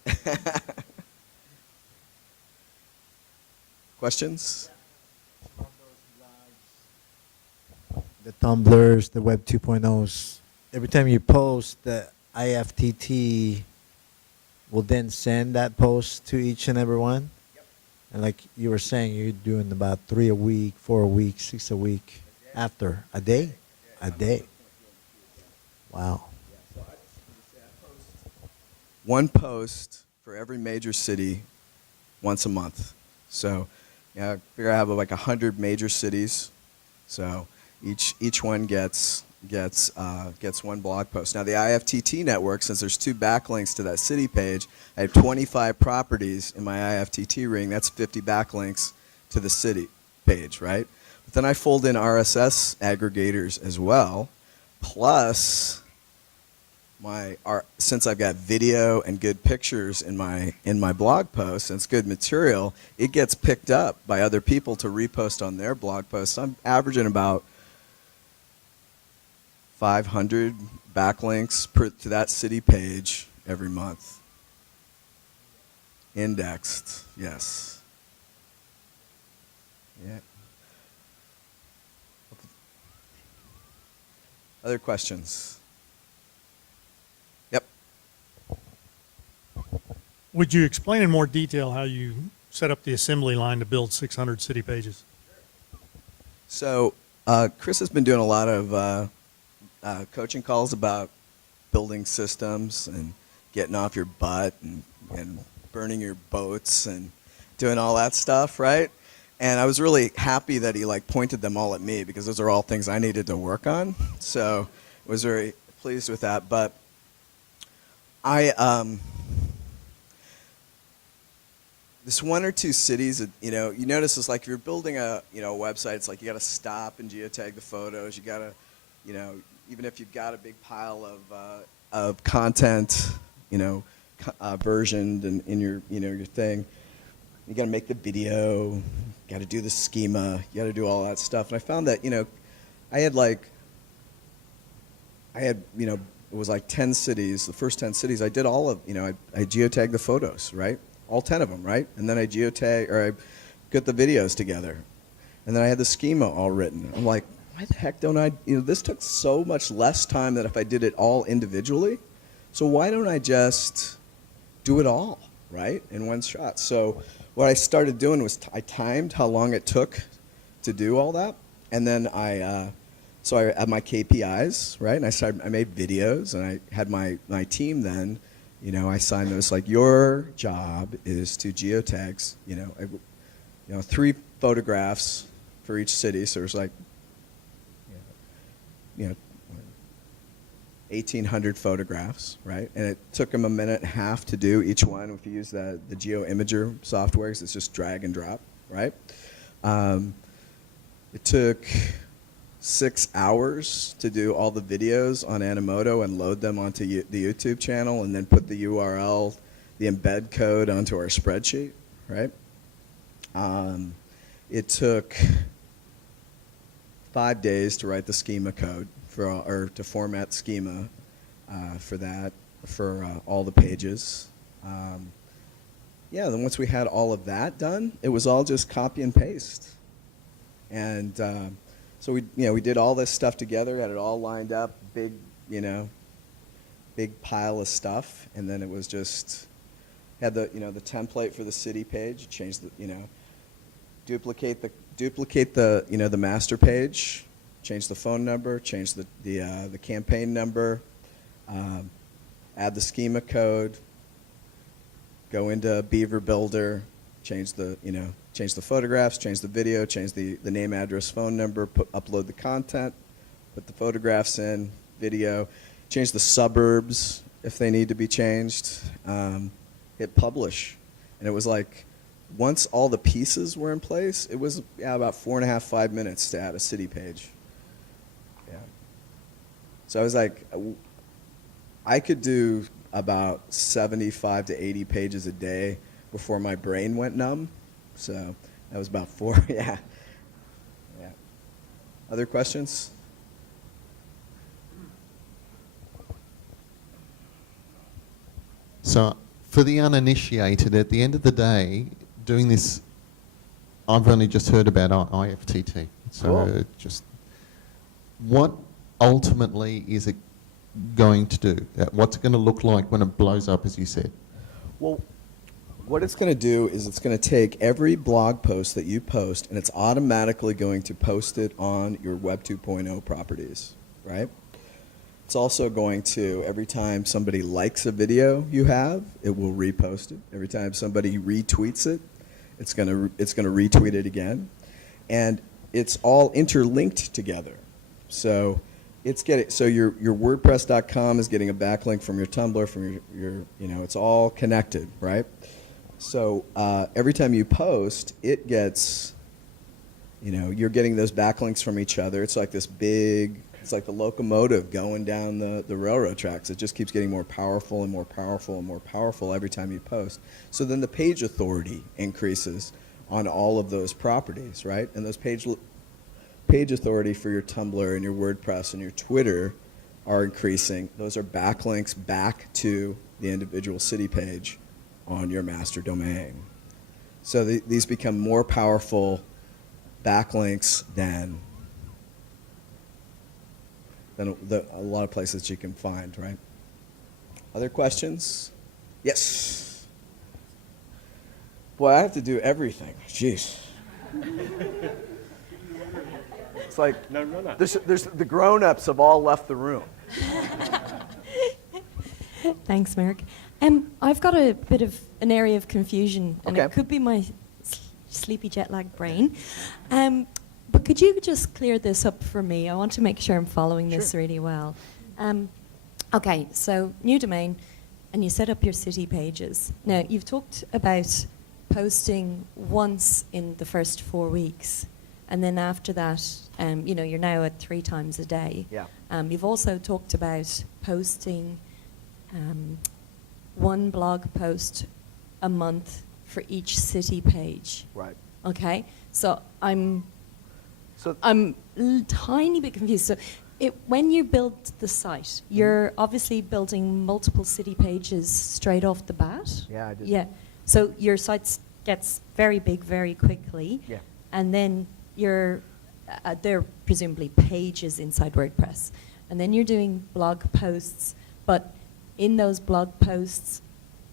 Questions? The Tumblrs, the Web 2.0s. Every time you post, the IFTT will then send that post to each and every one. Yep. And like you were saying, you're doing about 3 a week, 4 a week, 6 a week. After a day? A day. Wow. One post for every major city once a month. So I figure I have like 100 major cities. So each one gets one blog post. Now the IFTT network, since there's 2 backlinks to that city page, I have 25 properties in my IFTT ring. That's 50 backlinks to the city page, right? But then I fold in RSS aggregators as well, plus since I've got video and good pictures in my blog posts, and it's good material, it gets picked up by other people to repost on their blog posts. I'm averaging about 500 backlinks to that city page every month. Indexed, yes. Yeah. Other questions? Yep. Would you explain in more detail how you set up the assembly line to build 600 city pages? So Chris has been doing a lot of coaching calls about building systems and getting off your butt and burning your boats and doing all that stuff, right? And I was really happy that he like pointed them all at me because those are all things I needed to work on. So I was very pleased with that. But this one or two cities, you notice it's like if you're building a website, it's like you got to stop and geotag the photos. You got to, even if you've got a big pile of content, versioned in your your thing, you got to make the video, got to do the schema, you got to do all that stuff. And I found that it was like 10 cities. The first 10 cities, I did all of I geotagged the photos, right? All 10 of them, right? And then I put the videos together, and then I had the schema all written. I'm like, why the heck don't I? This took so much less time than if I did it all individually. So why don't I just do it all, right, in one shot? So what I started doing was I timed how long it took to do all that, and then I had my KPIs, right, and I made videos, and I had my team then, I signed those like your job is to geotag, 3 photographs for each city, so there's like 1,800 photographs, right? And it took them a minute and a half to do each one if you use the Geo Imager software, 'cause it's just drag and drop, right? It took 6 hours to do all the videos on Animoto and load them onto the YouTube channel and then put the URL, the embed code onto our spreadsheet, right? It took 5 days to write the schema code or to format schema for all the pages. Then once we had all of that done, it was all just copy and paste. And so we did all this stuff together, had it all lined up, big pile of stuff, and then it was just had the template for the city page, change duplicate the master page, change the phone number, change the campaign number, add the schema code, go into Beaver Builder, change the photographs, change the video, change the name, address, phone number, upload the content, put the photographs in, video, change the suburbs if they need to be changed, hit publish. And it was like, once all the pieces were in place, it was about 4.5, 5 minutes to add a city page. Yeah. So I was like, I could do about 75 to 80 pages a day before my brain went numb. So that was about 4, yeah. Other questions? So for the uninitiated, at the end of the day, doing this, I've only just heard about IFTT. So Cool. just what ultimately is it going to do? What's it going to look like when it blows up, as you said? Well, what it's going to do is it's going to take every blog post that you post, and it's automatically going to post it on your Web 2.0 properties, right? It's also going to, every time somebody likes a video you have, it will repost it. Every time somebody retweets it, it's going to retweet it again. And it's all interlinked together. So your WordPress.com is getting a backlink from your Tumblr, from your it's all connected, right? So every time you post, it gets, you're getting those backlinks from each other. It's like this big, it's like the locomotive going down the railroad tracks. It just keeps getting more powerful and more powerful and more powerful every time you post. So then the page authority increases on all of those properties, right? And those page authority for your Tumblr and your WordPress and your Twitter are increasing. Those are backlinks back to the individual city page on your master domain. So these become more powerful backlinks than a lot of places you can find, right? Other questions? Yes. Boy, I have to do everything. Jeez. It's like there's the grown-ups have all left the room. Thanks, Merrick. I've got a bit of an area of confusion, and Okay. it could be my sleepy jet lag brain. But could you just clear this up for me? I want to make sure I'm following this really well. Okay, so new domain, and you set up your city pages. Now, you've talked about posting once in the first 4 weeks, and then after that, you're now at 3 times a day. Yeah. You've also talked about posting one blog post a month for each city page. Right. Okay, so I'm So tiny bit confused. So when you build the site, you're obviously building multiple city pages straight off the bat. Yeah, I did. Yeah. So your site gets very big very quickly. Yeah. And then they're presumably pages inside WordPress. And then you're doing blog posts, but in those blog posts,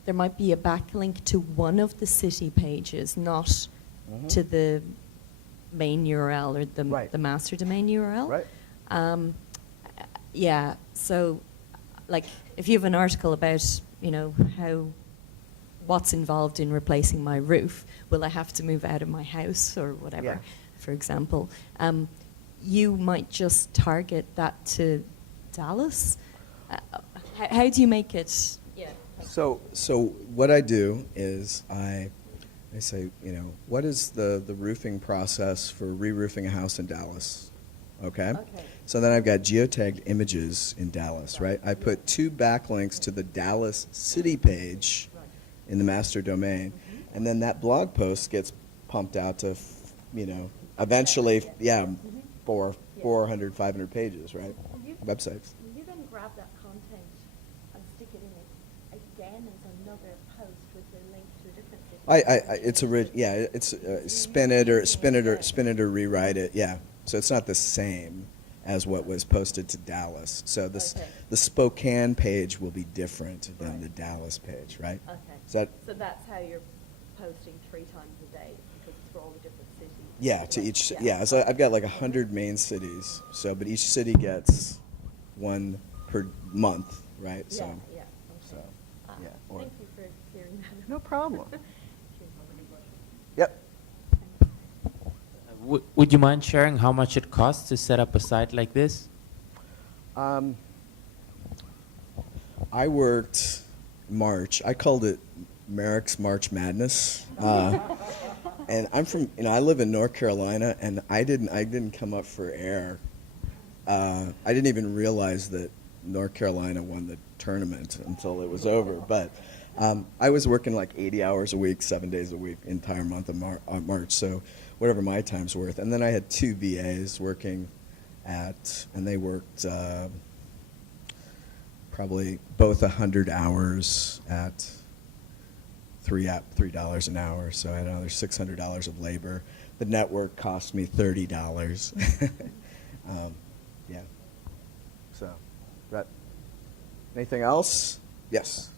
there might be a backlink to one of the city pages, not to the main URL or the master domain URL. Right. Yeah, so like if you have an article about, what's involved in replacing my roof, will I have to move out of my house or whatever, Yeah. for example, you might just target that to Dallas. How do you make it? Yeah. So what I do is I say, what is the roofing process for re-roofing a house in Dallas? Okay? Okay. So then I've got geotagged images in Dallas, right? I put 2 backlinks to the Dallas city page in the master domain, and then that blog post gets pumped out to, eventually, 400, 500 pages, right? Websites. You then grab that content and stick it in it again as another post with the link to a different city. It's spin it or rewrite it. Yeah, so it's not the same as what was posted to Dallas. So the Spokane page will be different than the Dallas page, right? Okay. So that's how you're posting 3 times a day, because it's for all the different cities. yeah, to each so I've got like 100 main cities. So but each city gets 1 per month, right? Yeah, So yeah. so yeah. Thank you for clearing that up. No problem. Yep. Would you mind sharing how much it costs to set up a site like this? I worked March. I called it Merrick's March Madness. And I'm from, I live in North Carolina, and I didn't come up for air. I didn't even realize that North Carolina won the tournament until it was over. But I was working like 80 hours a week, 7 days a week, entire month of March. So whatever my time's worth. And then I had 2 VAs working and they worked probably both 100 hours at $3 an hour. So I had another $600 of labor. The network cost me $30. Yeah. So, right. Anything else? Yes.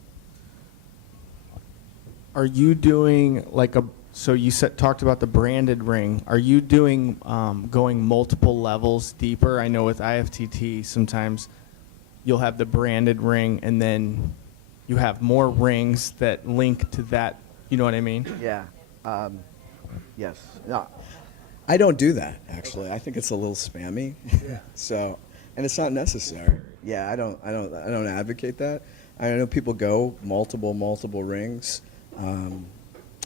Are you doing so you talked about the branded ring. Are you doing going multiple levels deeper? I know with IFTT sometimes you'll have the branded ring and then you have more rings that link to that. You know what I mean? Yeah. Yes. No, I don't do that actually. I think it's a little spammy. Yeah. So, and it's not necessary. Yeah, I don't advocate that. I know people go multiple rings.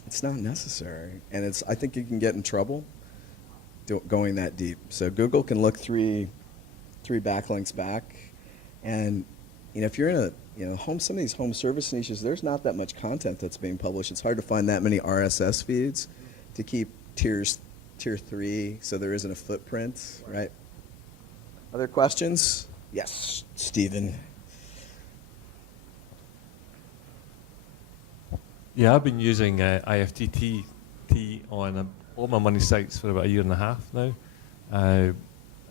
It's not necessary, and I think you can get in trouble going that deep. So Google can look three backlinks back, and if you're in some of these home service niches, there's not that much content that's being published. It's hard to find that many RSS feeds to keep tier 3, so there isn't a footprint, right? Other questions? Yes, Stephen. Yeah, I've been using IFTTT on all my money sites for about a year and a half now. A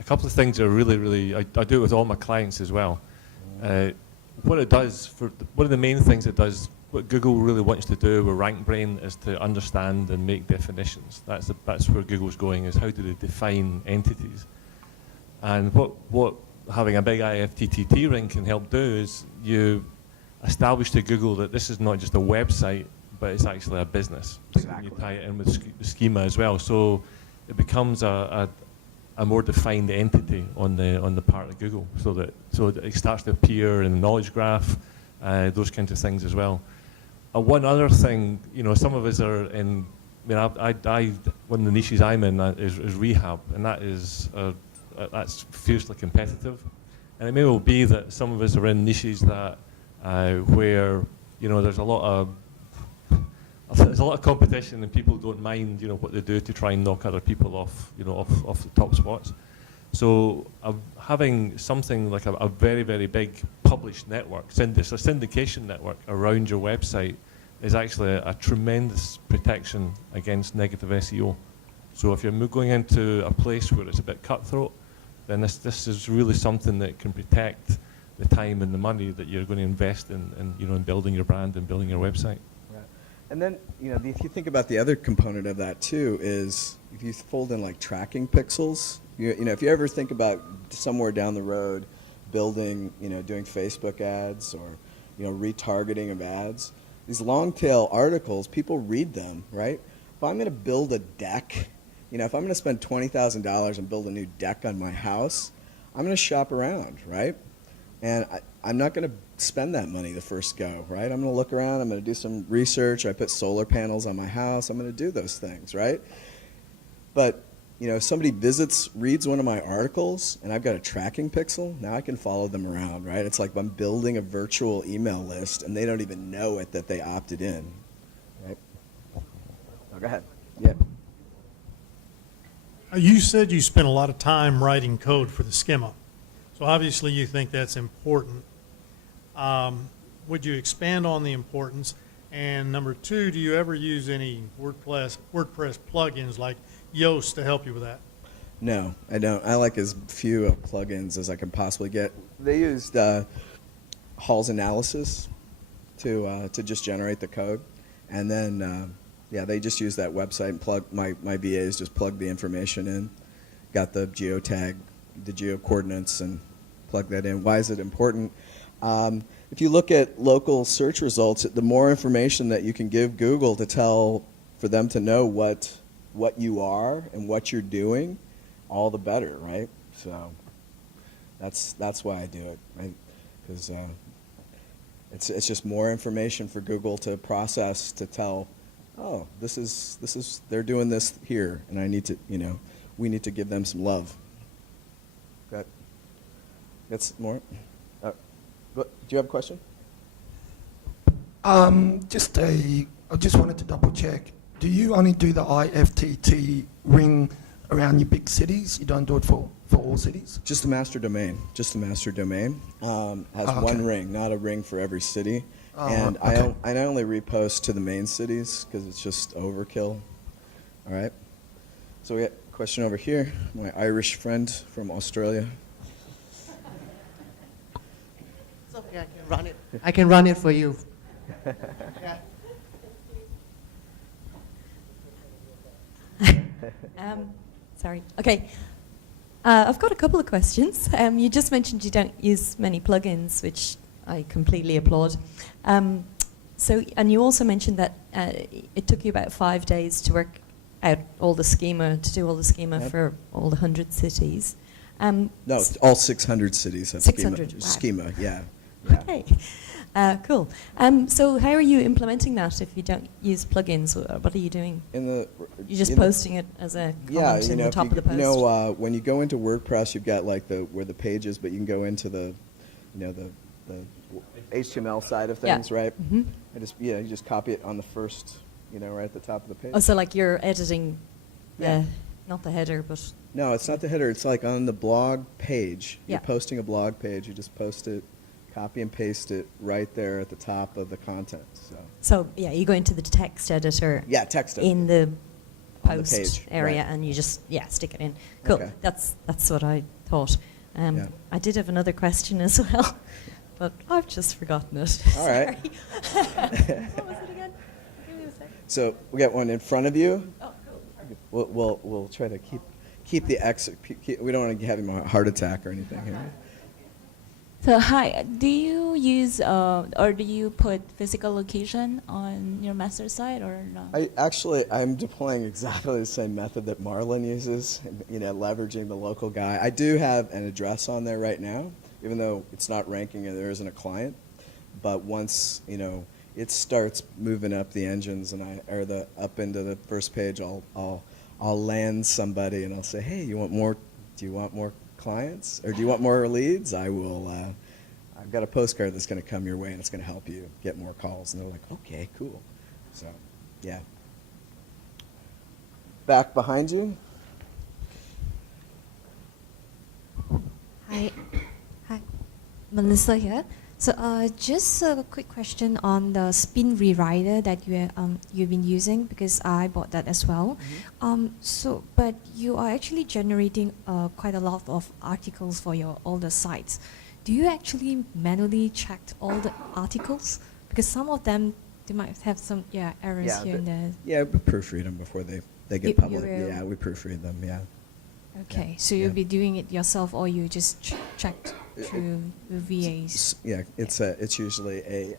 couple of things are really, I do it with all my clients as well. What it does, one of the main things it does, what Google really wants to do with RankBrain is to understand and make definitions. That's where Google's going, is how do they define entities. And what having a big IFTTT ring can help do is you establish to Google that this is not just a website, but it's actually a business. Exactly. You tie it in with the schema as well, so it becomes a more defined entity on the part of Google, so it starts to appear in the knowledge graph, those kinds of things as well. One other thing, some of us are in. One of the niches I'm in is rehab, and that's fiercely competitive, and it may well be that some of us are in niches that where there's a lot of competition and people don't mind what they do to try and knock other people off off the top spots. So having something like a very, very big published network, a syndication network around your website is actually a tremendous protection against negative SEO. So if you're going into a place where it's a bit cutthroat, then this is really something that can protect the time and the money that you're going to invest in building your brand and building your website. Right. And then, if you think about the other component of that too, is if you fold in like tracking pixels, if you ever think about somewhere down the road building, doing Facebook ads or, retargeting of ads, these long tail articles, people read them, right? If I'm going to build a deck, if I'm going to spend $20,000 and build a new deck on my house, I'm going to shop around, right? And I'm not going to spend that money the first go, right? I'm going to look around. I'm going to do some research. I put solar panels on my house. I'm going to do those things, right? But, if somebody reads one of my articles, and I've got a tracking pixel, now I can follow them around, right? It's like I'm building a virtual email list, and they don't even know it that they opted in, right? Oh, go ahead. Yeah. You said you spent a lot of time writing code for the schema. So obviously you think that's important. Would you expand on the importance? And number two, do you ever use any WordPress plugins like Yoast to help you with that? No, I don't. I like as few plugins as I can possibly get. They used Hall's analysis to just generate the code. And then, they just use that website and plug, my VAs just plug the information in, got the geotag, the geo coordinates, and plug that in. Why is it important? If you look at local search results, the more information that you can give Google for them to know what you are and what you're doing, all the better, right? So that's why I do it, right? Because it's just more information for Google to process to tell, oh, this is they're doing this here, and I need to, we need to give them some love. That's more. Do you have a question? I just wanted to double check. Do you only do the IFTT ring around your big cities? You don't do it for all cities? Just the master domain. Just the master domain has okay. one ring, not a ring for every city. And okay. I only repost to the main cities because it's just overkill. All right. So we got a question over here. My Irish friend from Australia. It's okay, I can run it. I can run it for you. Yeah. Sorry. Okay. I've got a couple of questions. You just mentioned you don't use many plugins, which I completely applaud. And you also mentioned that it took you about 5 days to work out all the schema, to do all the schema Yep. for all the 100 cities. No, all 600 cities have 600, wow. schema. Yeah. Okay. Cool. So how are you implementing that if you don't use plugins? What are you doing? You're just posting it as a comment in the top of the post? When you go into WordPress, you've got like where the page is, but you can go into the HTML side of things, right? Mm-hmm. You just copy it on the first, right at the top of the page. Oh, so like you're editing, not the header, but No, it's not the header. It's like on the blog page. Yeah. You're posting a blog page. You just post it, copy and paste it right there at the top of the content. So yeah, you go into the text editor. Yeah, text editor. In the On the post page, area, right. and you just stick it in. Cool. Okay. That's what I thought. Yeah. I did have another question as well, but I've just forgotten it. All right. Sorry. What was it again? Give me a second. So we got one in front of you. Oh, cool. We'll try to keep the we don't want to have him a heart attack or anything here. So hi, do you use or do you put physical location on your master site or no? I'm deploying exactly the same method that Marlon uses, leveraging the local guy. I do have an address on there right now, even though it's not ranking and there isn't a client. But once, it starts moving up the engines up into the first page, I'll land somebody and I'll say, hey, do you want more clients, or do you want more leads? I've got a postcard that's going to come your way, and it's going to help you get more calls. And they're like, okay, cool. So, yeah. Back behind you. Hi, Melissa here. So, just a quick question on the spin rewriter that you've been using, because I bought that as well. But you are actually generating quite a lot of articles for your older sites. Do you actually manually check all the articles? Because some of them, they might have some errors here and there. Yeah, we proofread them before they get public. Yeah, we proofread them. Yeah. Okay, Yeah. so you'll be doing it yourself, or you just checked through the VAs? Yeah, it's usually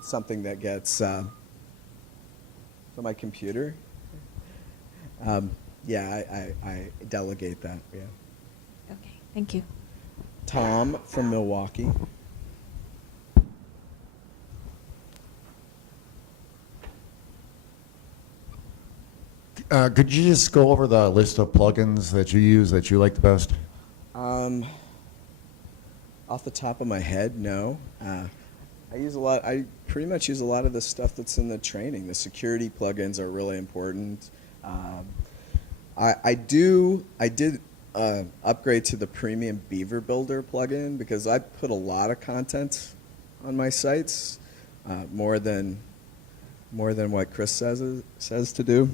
something that gets from my computer. I delegate that. Yeah. Okay, thank you. Tom from Milwaukee. Could you just go over the list of plugins that you use that you like the best? Off the top of my head, no. I pretty much use a lot of the stuff that's in the training. The security plugins are really important. I did upgrade to the premium Beaver Builder plugin because I put a lot of content on my sites, more than what Chris says to do.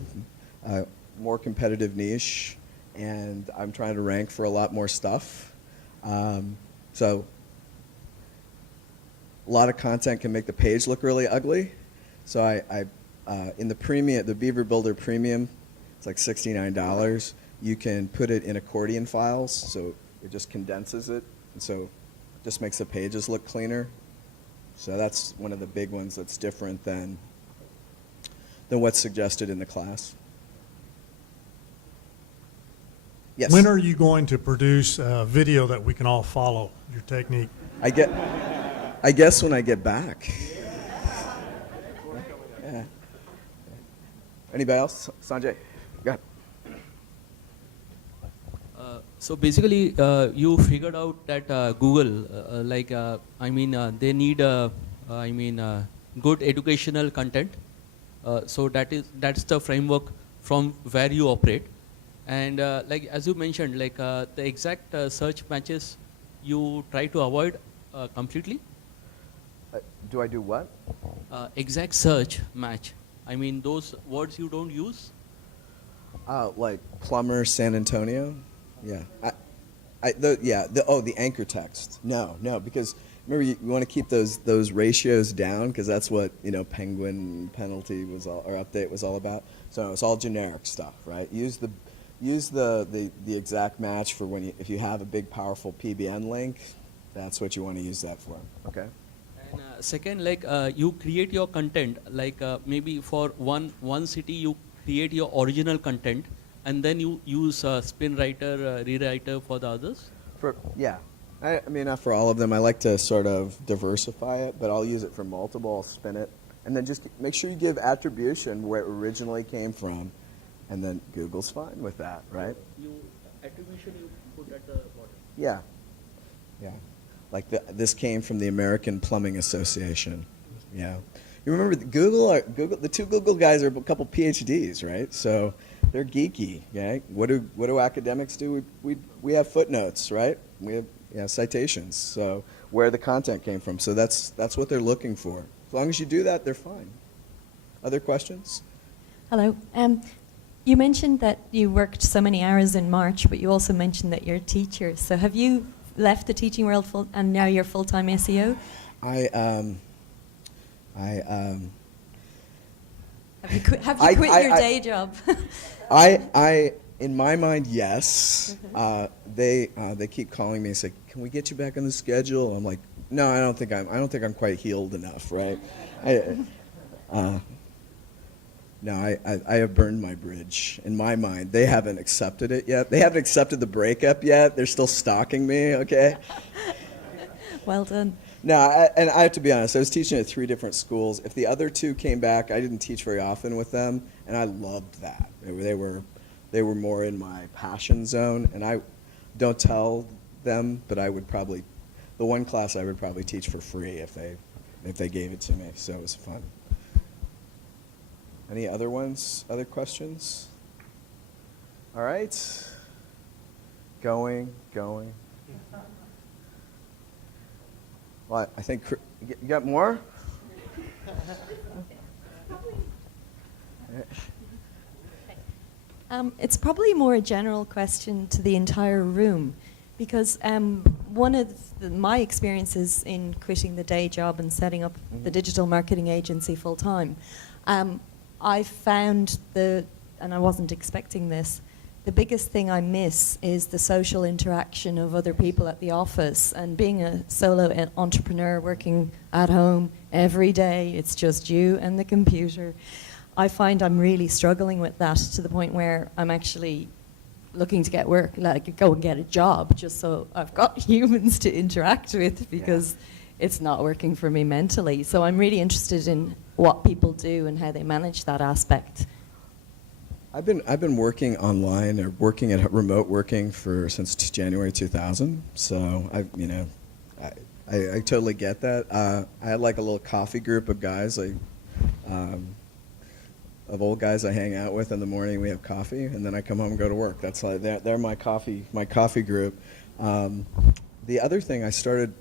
More competitive niche, and I'm trying to rank for a lot more stuff. So a lot of content can make the page look really ugly. So I in the Beaver Builder Premium, it's like $69. You can put it in accordion files, so it just condenses it, and so it just makes the pages look cleaner. So that's one of the big ones that's different than what's suggested in the class. Yes. When are you going to produce a video that we can all follow your technique? I guess when I get back. Yeah. Anybody else? Sanjay, go ahead. So basically, you figured out that Google, they need, good educational content. So that's the framework from where you operate. And as you mentioned, the exact search matches you try to avoid completely. Do I do what? Exact search match. I mean, those words you don't use. Like plumber, San Antonio. Yeah. The anchor text. No, because remember you want to keep those ratios down because that's what Penguin penalty update was all about. So it's all generic stuff, right? Use the exact match for if you have a big powerful PBN link. That's what you want to use that for. Okay. And second, you create your content. Maybe for one city you create your original content, and then you use spin writer, rewriter for the others. I mean, not for all of them. I like to sort of diversify it, but I'll use it for multiple. I'll spin it, and then just make sure you give attribution where it originally came from, and then Google's fine with that, right? Attribution you put at the bottom. Yeah. Like this came from the American Plumbing Association. Yeah. You remember the two Google guys are a couple PhDs, right? So they're geeky. Yeah. What do academics do? We have footnotes, right? We have citations. So where the content came from. So that's what they're looking for. As long as you do that, they're fine. Other questions? Hello. You mentioned that you worked so many hours in March, but you also mentioned that you're a teacher. So have you left the teaching world and now you're full-time SEO? Have you quit your day job? In my mind, yes. They keep calling me and say, "Can we get you back on the schedule?" I'm like, "No, I don't think I'm quite healed enough, right?" No, I have burned my bridge. In my mind, they haven't accepted it yet. They haven't accepted the breakup yet. They're still stalking me. Okay. Well done. No, and I have to be honest. I was teaching at 3 different schools. If the other 2 came back, I didn't teach very often with them, and I loved that. They were more in my passion zone, and I don't tell them, but I would probably, the one class I would probably teach for free if they gave it to me. So it was fun. Any other ones? Other questions? All right. Going. Well, I think you got more? It's probably more a general question to the entire room, because one of my experiences in quitting the day job and setting up the digital marketing agency full time, I found and I wasn't expecting this, the biggest thing I miss is the social interaction of other people at the office. And being a solo entrepreneur working at home every day, it's just you and the computer. I find I'm really struggling with that to the point where I'm actually looking to get work, like go and get a job, just so I've got humans to interact with, because it's not working for me mentally. So I'm really interested in what people do and how they manage that aspect. I've been working online or working at remote working since January 2000. So I totally get that. I had like a little coffee group of guys, like of old guys I hang out with in the morning. We have coffee, and then I come home and go to work. That's like they're my coffee group. The other thing, I started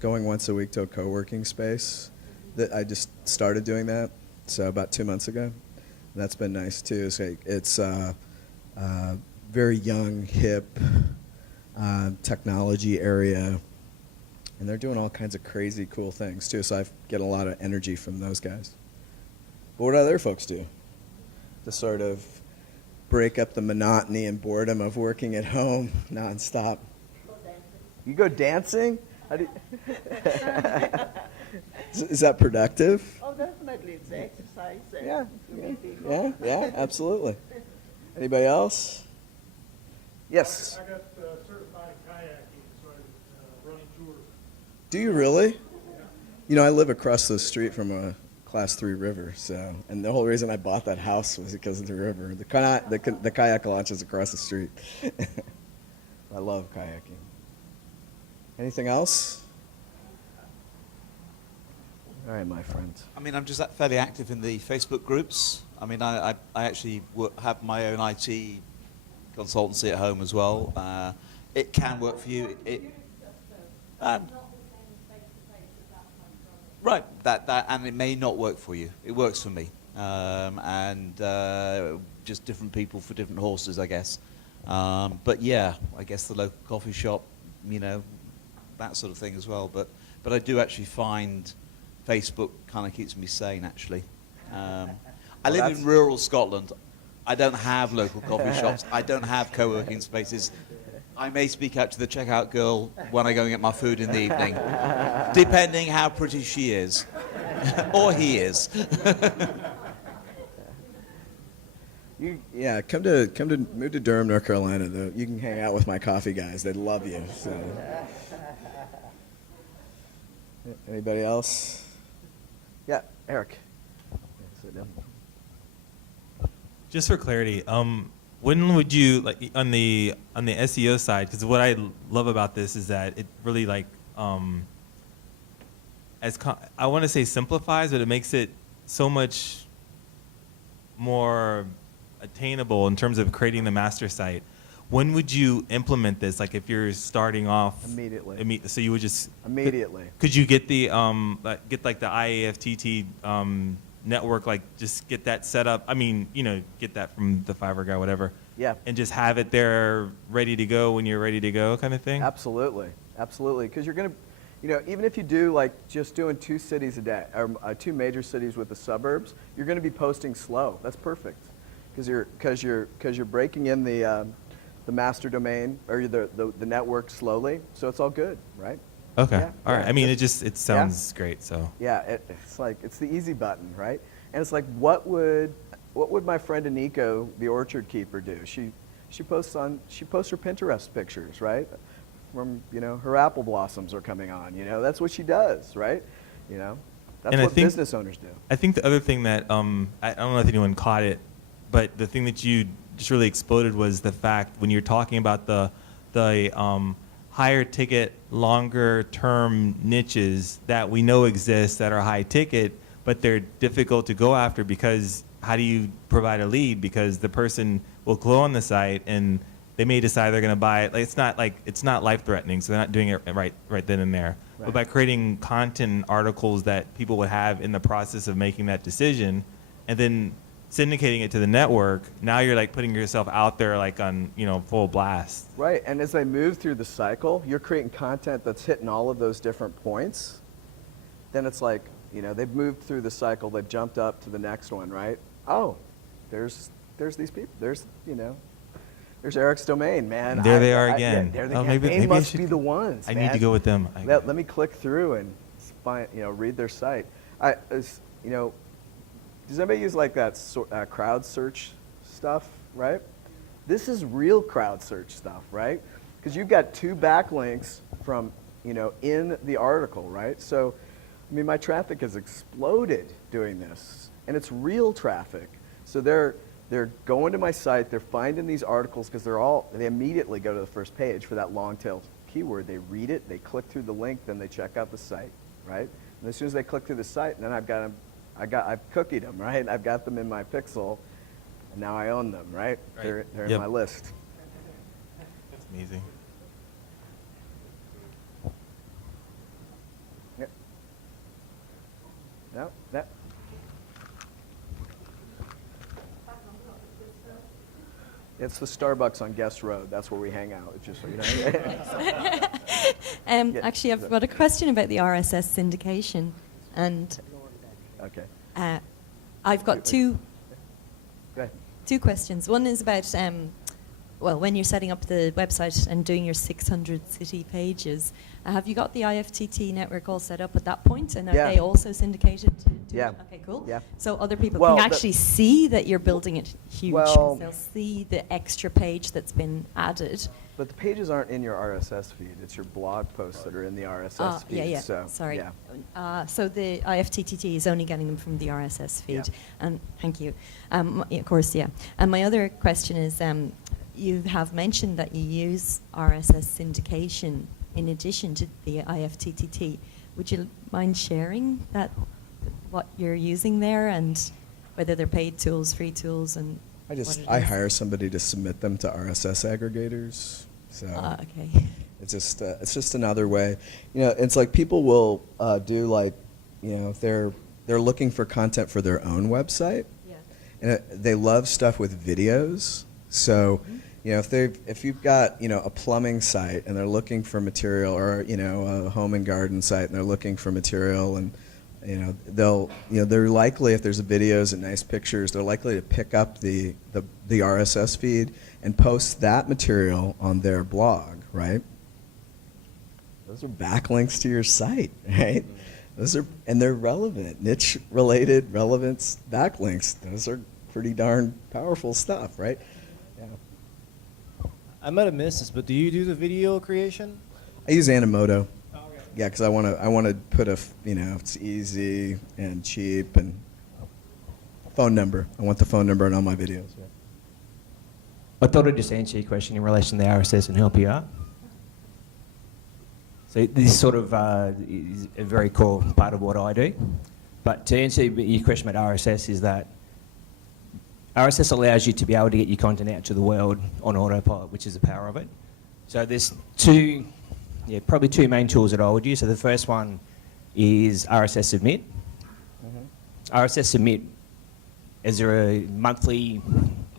going once a week to a co-working space. That I just started doing that, so about 2 months ago. And that's been nice too. It's very young, hip technology area, and they're doing all kinds of crazy, cool things too. So I get a lot of energy from those guys. But what do other folks do to sort of break up the monotony and boredom of working at home nonstop? You go dancing? How do you Is that productive? Oh, definitely. It's exercise. Yeah, absolutely. Anybody else? Yes. I got certified in kayaking, so I running tours. Do you really? You know, I live across the street from a Class 3 river, so, and the whole reason I bought that house was because of the river. The kayak launch is across the street. I love kayaking. Anything else? All right, my friend. I mean, I'm just fairly active in the Facebook groups. I mean, I actually have my own IT consultancy at home as well. It can work for you. Right, and it may not work for you. It works for me. Just different people for different horses, I guess. But yeah, I guess the local coffee shop, that sort of thing as well. But I do actually find Facebook kind of keeps me sane, actually. I live in rural Scotland. I don't have local coffee shops. I don't have co-working spaces. I may speak out to the checkout girl when I go and get my food in the evening, depending how pretty she is, or he is. Move to Durham, North Carolina. Though you can hang out with my coffee guys. They'd love you. So. Anybody else? Yeah, Eric. Just for clarity, when would you, like, on the SEO side? Because what I love about this is that it really I want to say simplifies, but it makes it so much more attainable in terms of creating the master site. When would you implement this? Like if you're starting off Immediately. so you would just Immediately. Could you get the get like the IAFTT network, like just get that set up? I mean, you know, get that from the Fiverr guy, whatever. Yeah. And just have it there ready to go when you're ready to go, kind of thing. Absolutely, absolutely. Because you're gonna, you know, even if you do like just doing 2 cities a day or 2 major cities with the suburbs, you're gonna be posting slow. That's perfect. Because you're breaking in the master domain or the network slowly, so it's all good, right? Okay. Yeah, All right. yeah, I mean, it sounds great. So. Yeah, it's like it's the easy button, right? And it's like, what would my friend Aniko, the orchard keeper, do? She posts her Pinterest pictures, right? From, you know, her apple blossoms are coming on. You know, that's what she does, right? You know, that's what business owners do. I think the other thing that I don't know if anyone caught it, but the thing that you just really exploded was the fact when you're talking about the higher ticket, longer term niches that we know exist that are high ticket, but they're difficult to go after because how do you provide a lead? Because the person will go on the site and they may decide they're going to buy it. Like it's not life threatening, so they're not doing it right then and there. Right. But by creating content and articles that people would have in the process of making that decision, and then syndicating it to the network, now you're like putting yourself out there like on, you know, full blast. Right, and as they move through the cycle, you're creating content that's hitting all of those different points. Then it's like, you know, they've moved through the cycle, they've jumped up to the next one, right? Oh, there's these people. There's Eric's domain, man. There they are again. There they Oh, are. maybe They I must should- be the ones. I man. need to go with them. Let me click through and find, you know, read their site. You know, does anybody use like that crowd search stuff, right? This is real crowd search stuff, right? Because you've got 2 backlinks from, you know, in the article, right? So, I mean, my traffic has exploded doing this, and it's real traffic. So they're going to my site, they're finding these articles because they immediately go to the first page for that long tail keyword. They read it, they click through the link, then they check out the site, right? And as soon as they click through the site, then I've cookied them, right? I've got them in my pixel, and now I own them, right? They're in Yep. my list. That's amazing. Yep. No, that. It's the Starbucks on Guest Road. That's where we hang out. Just so you know. Actually, I've got a question about the RSS syndication, and okay. I've got two Go ahead. two questions. One is about well, when you're setting up the website and doing your 600 city pages, have you got the IFTT network all set up at that point, and are Yeah. they also syndicated to Yeah. it? Okay, cool. Yeah. So other people Well, can actually see that you're building it huge. Well- They'll see the extra page that's been added. But the pages aren't in your RSS feed. It's your blog posts that are in the RSS feed. Yeah. So, Sorry. Yeah. So the IFTTT is only getting them from the RSS feed. Yeah. And thank you. Of course, yeah. And my other question is, you have mentioned that you use RSS syndication in addition to the IFTTT. Would you mind sharing what you're using there and whether they're paid tools, free tools, and I hire somebody to submit them to RSS aggregators. So okay. it's just another way. You know, it's like people will do like, you know, if they're looking for content for their own website, and they love stuff with videos. So, you know, if you've got, you know, a plumbing site and they're looking for material, or, you know, a home and garden site and they're looking for material, and they're likely, if there's videos and nice pictures, they're likely to pick up the RSS feed and post that material on their blog, right? Those are backlinks to your site, right? And they're relevant, niche-related relevance backlinks. Those are pretty darn powerful stuff, right? Yeah. I might have missed this, but do you do the video creation? I use Animoto. Yeah, because I want to put it's easy and cheap, and phone number. I want the phone number on all my videos. Yeah. I thought I'd just answer your question in relation to the RSS and help you out. So this sort of is a very core part of what I do. But to answer your question about RSS is that RSS allows you to be able to get your content out to the world on autopilot, which is the power of it. So there's probably two main tools that I would use. So the first one is RSS Submit. RSS Submit is a monthly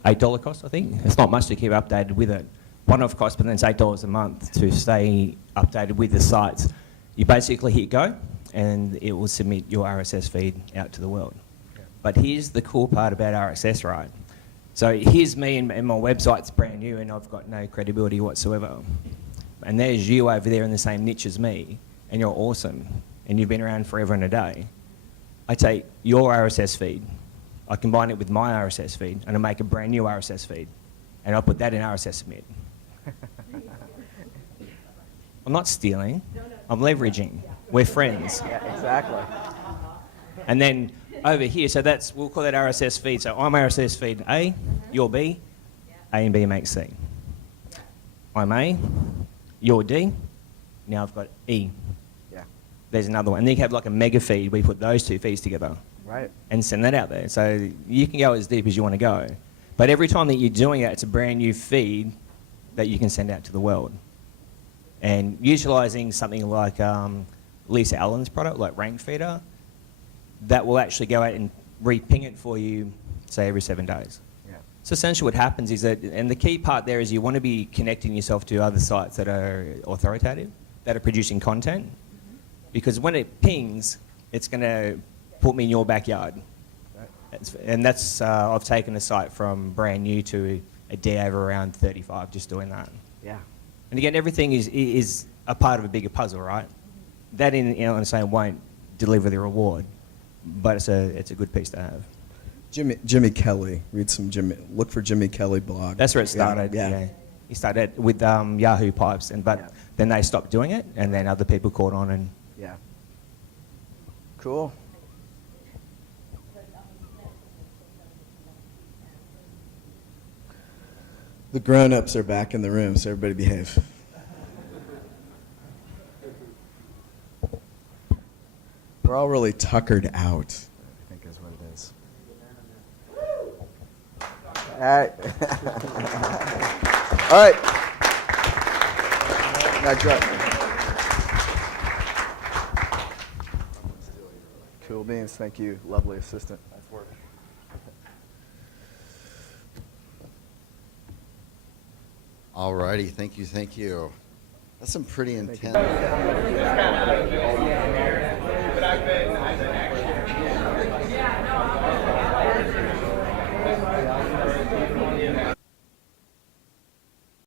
$8 cost, I think. It's not much to keep updated with it. One-off cost, but then it's $8 a month to stay updated with the sites. You basically hit go, and it will submit your RSS feed out to the world. But here's the cool part about RSS, right? So here's me, and my website's brand new, and I've got no credibility whatsoever. And there's you over there in the same niche as me, and you're awesome, and you've been around forever and a day. I take your RSS feed, I combine it with my RSS feed, and I make a brand new RSS feed, and I put that in RSS Submit. I'm not stealing, I'm leveraging. We're friends. Yeah, exactly. And then over here, so we'll call that RSS feed. So I'm RSS feed A, you're B, A and B make C. I'm A, you're D, now I've got E. Yeah. There's another one. And then you have like a mega feed, we put those two feeds together. Right. And send that out there. So you can go as deep as you want to go. But every time that you're doing it, it's a brand new feed that you can send out to the world. And utilising something like Lisa Allen's product, like Rank Feeder, that will actually go out and re-ping it for you, say, every 7 days. Yeah. So essentially what happens is that, and the key part there is you want to be connecting yourself to other sites that are authoritative, that are producing content, because when it pings, it's going to put me in your backyard. And that's, I've taken a site from brand new to a dev around 35 just doing that. Yeah. And again, everything is a part of a bigger puzzle, right? That in its own won't deliver the reward, but it's a good piece to have. Jimmy Kelly, look for Jimmy Kelly blog. That's where it started. Yeah. He started with Yahoo Pipes, but then they stopped doing it, and then other people caught on. And yeah. Cool. The grown-ups are back in the room, so everybody behave. We're all really tuckered out, I think is what it is. All right. All right. Back up. Cool beans. Thank you, lovely assistant. Nice work. All righty, thank you. That's some pretty intense.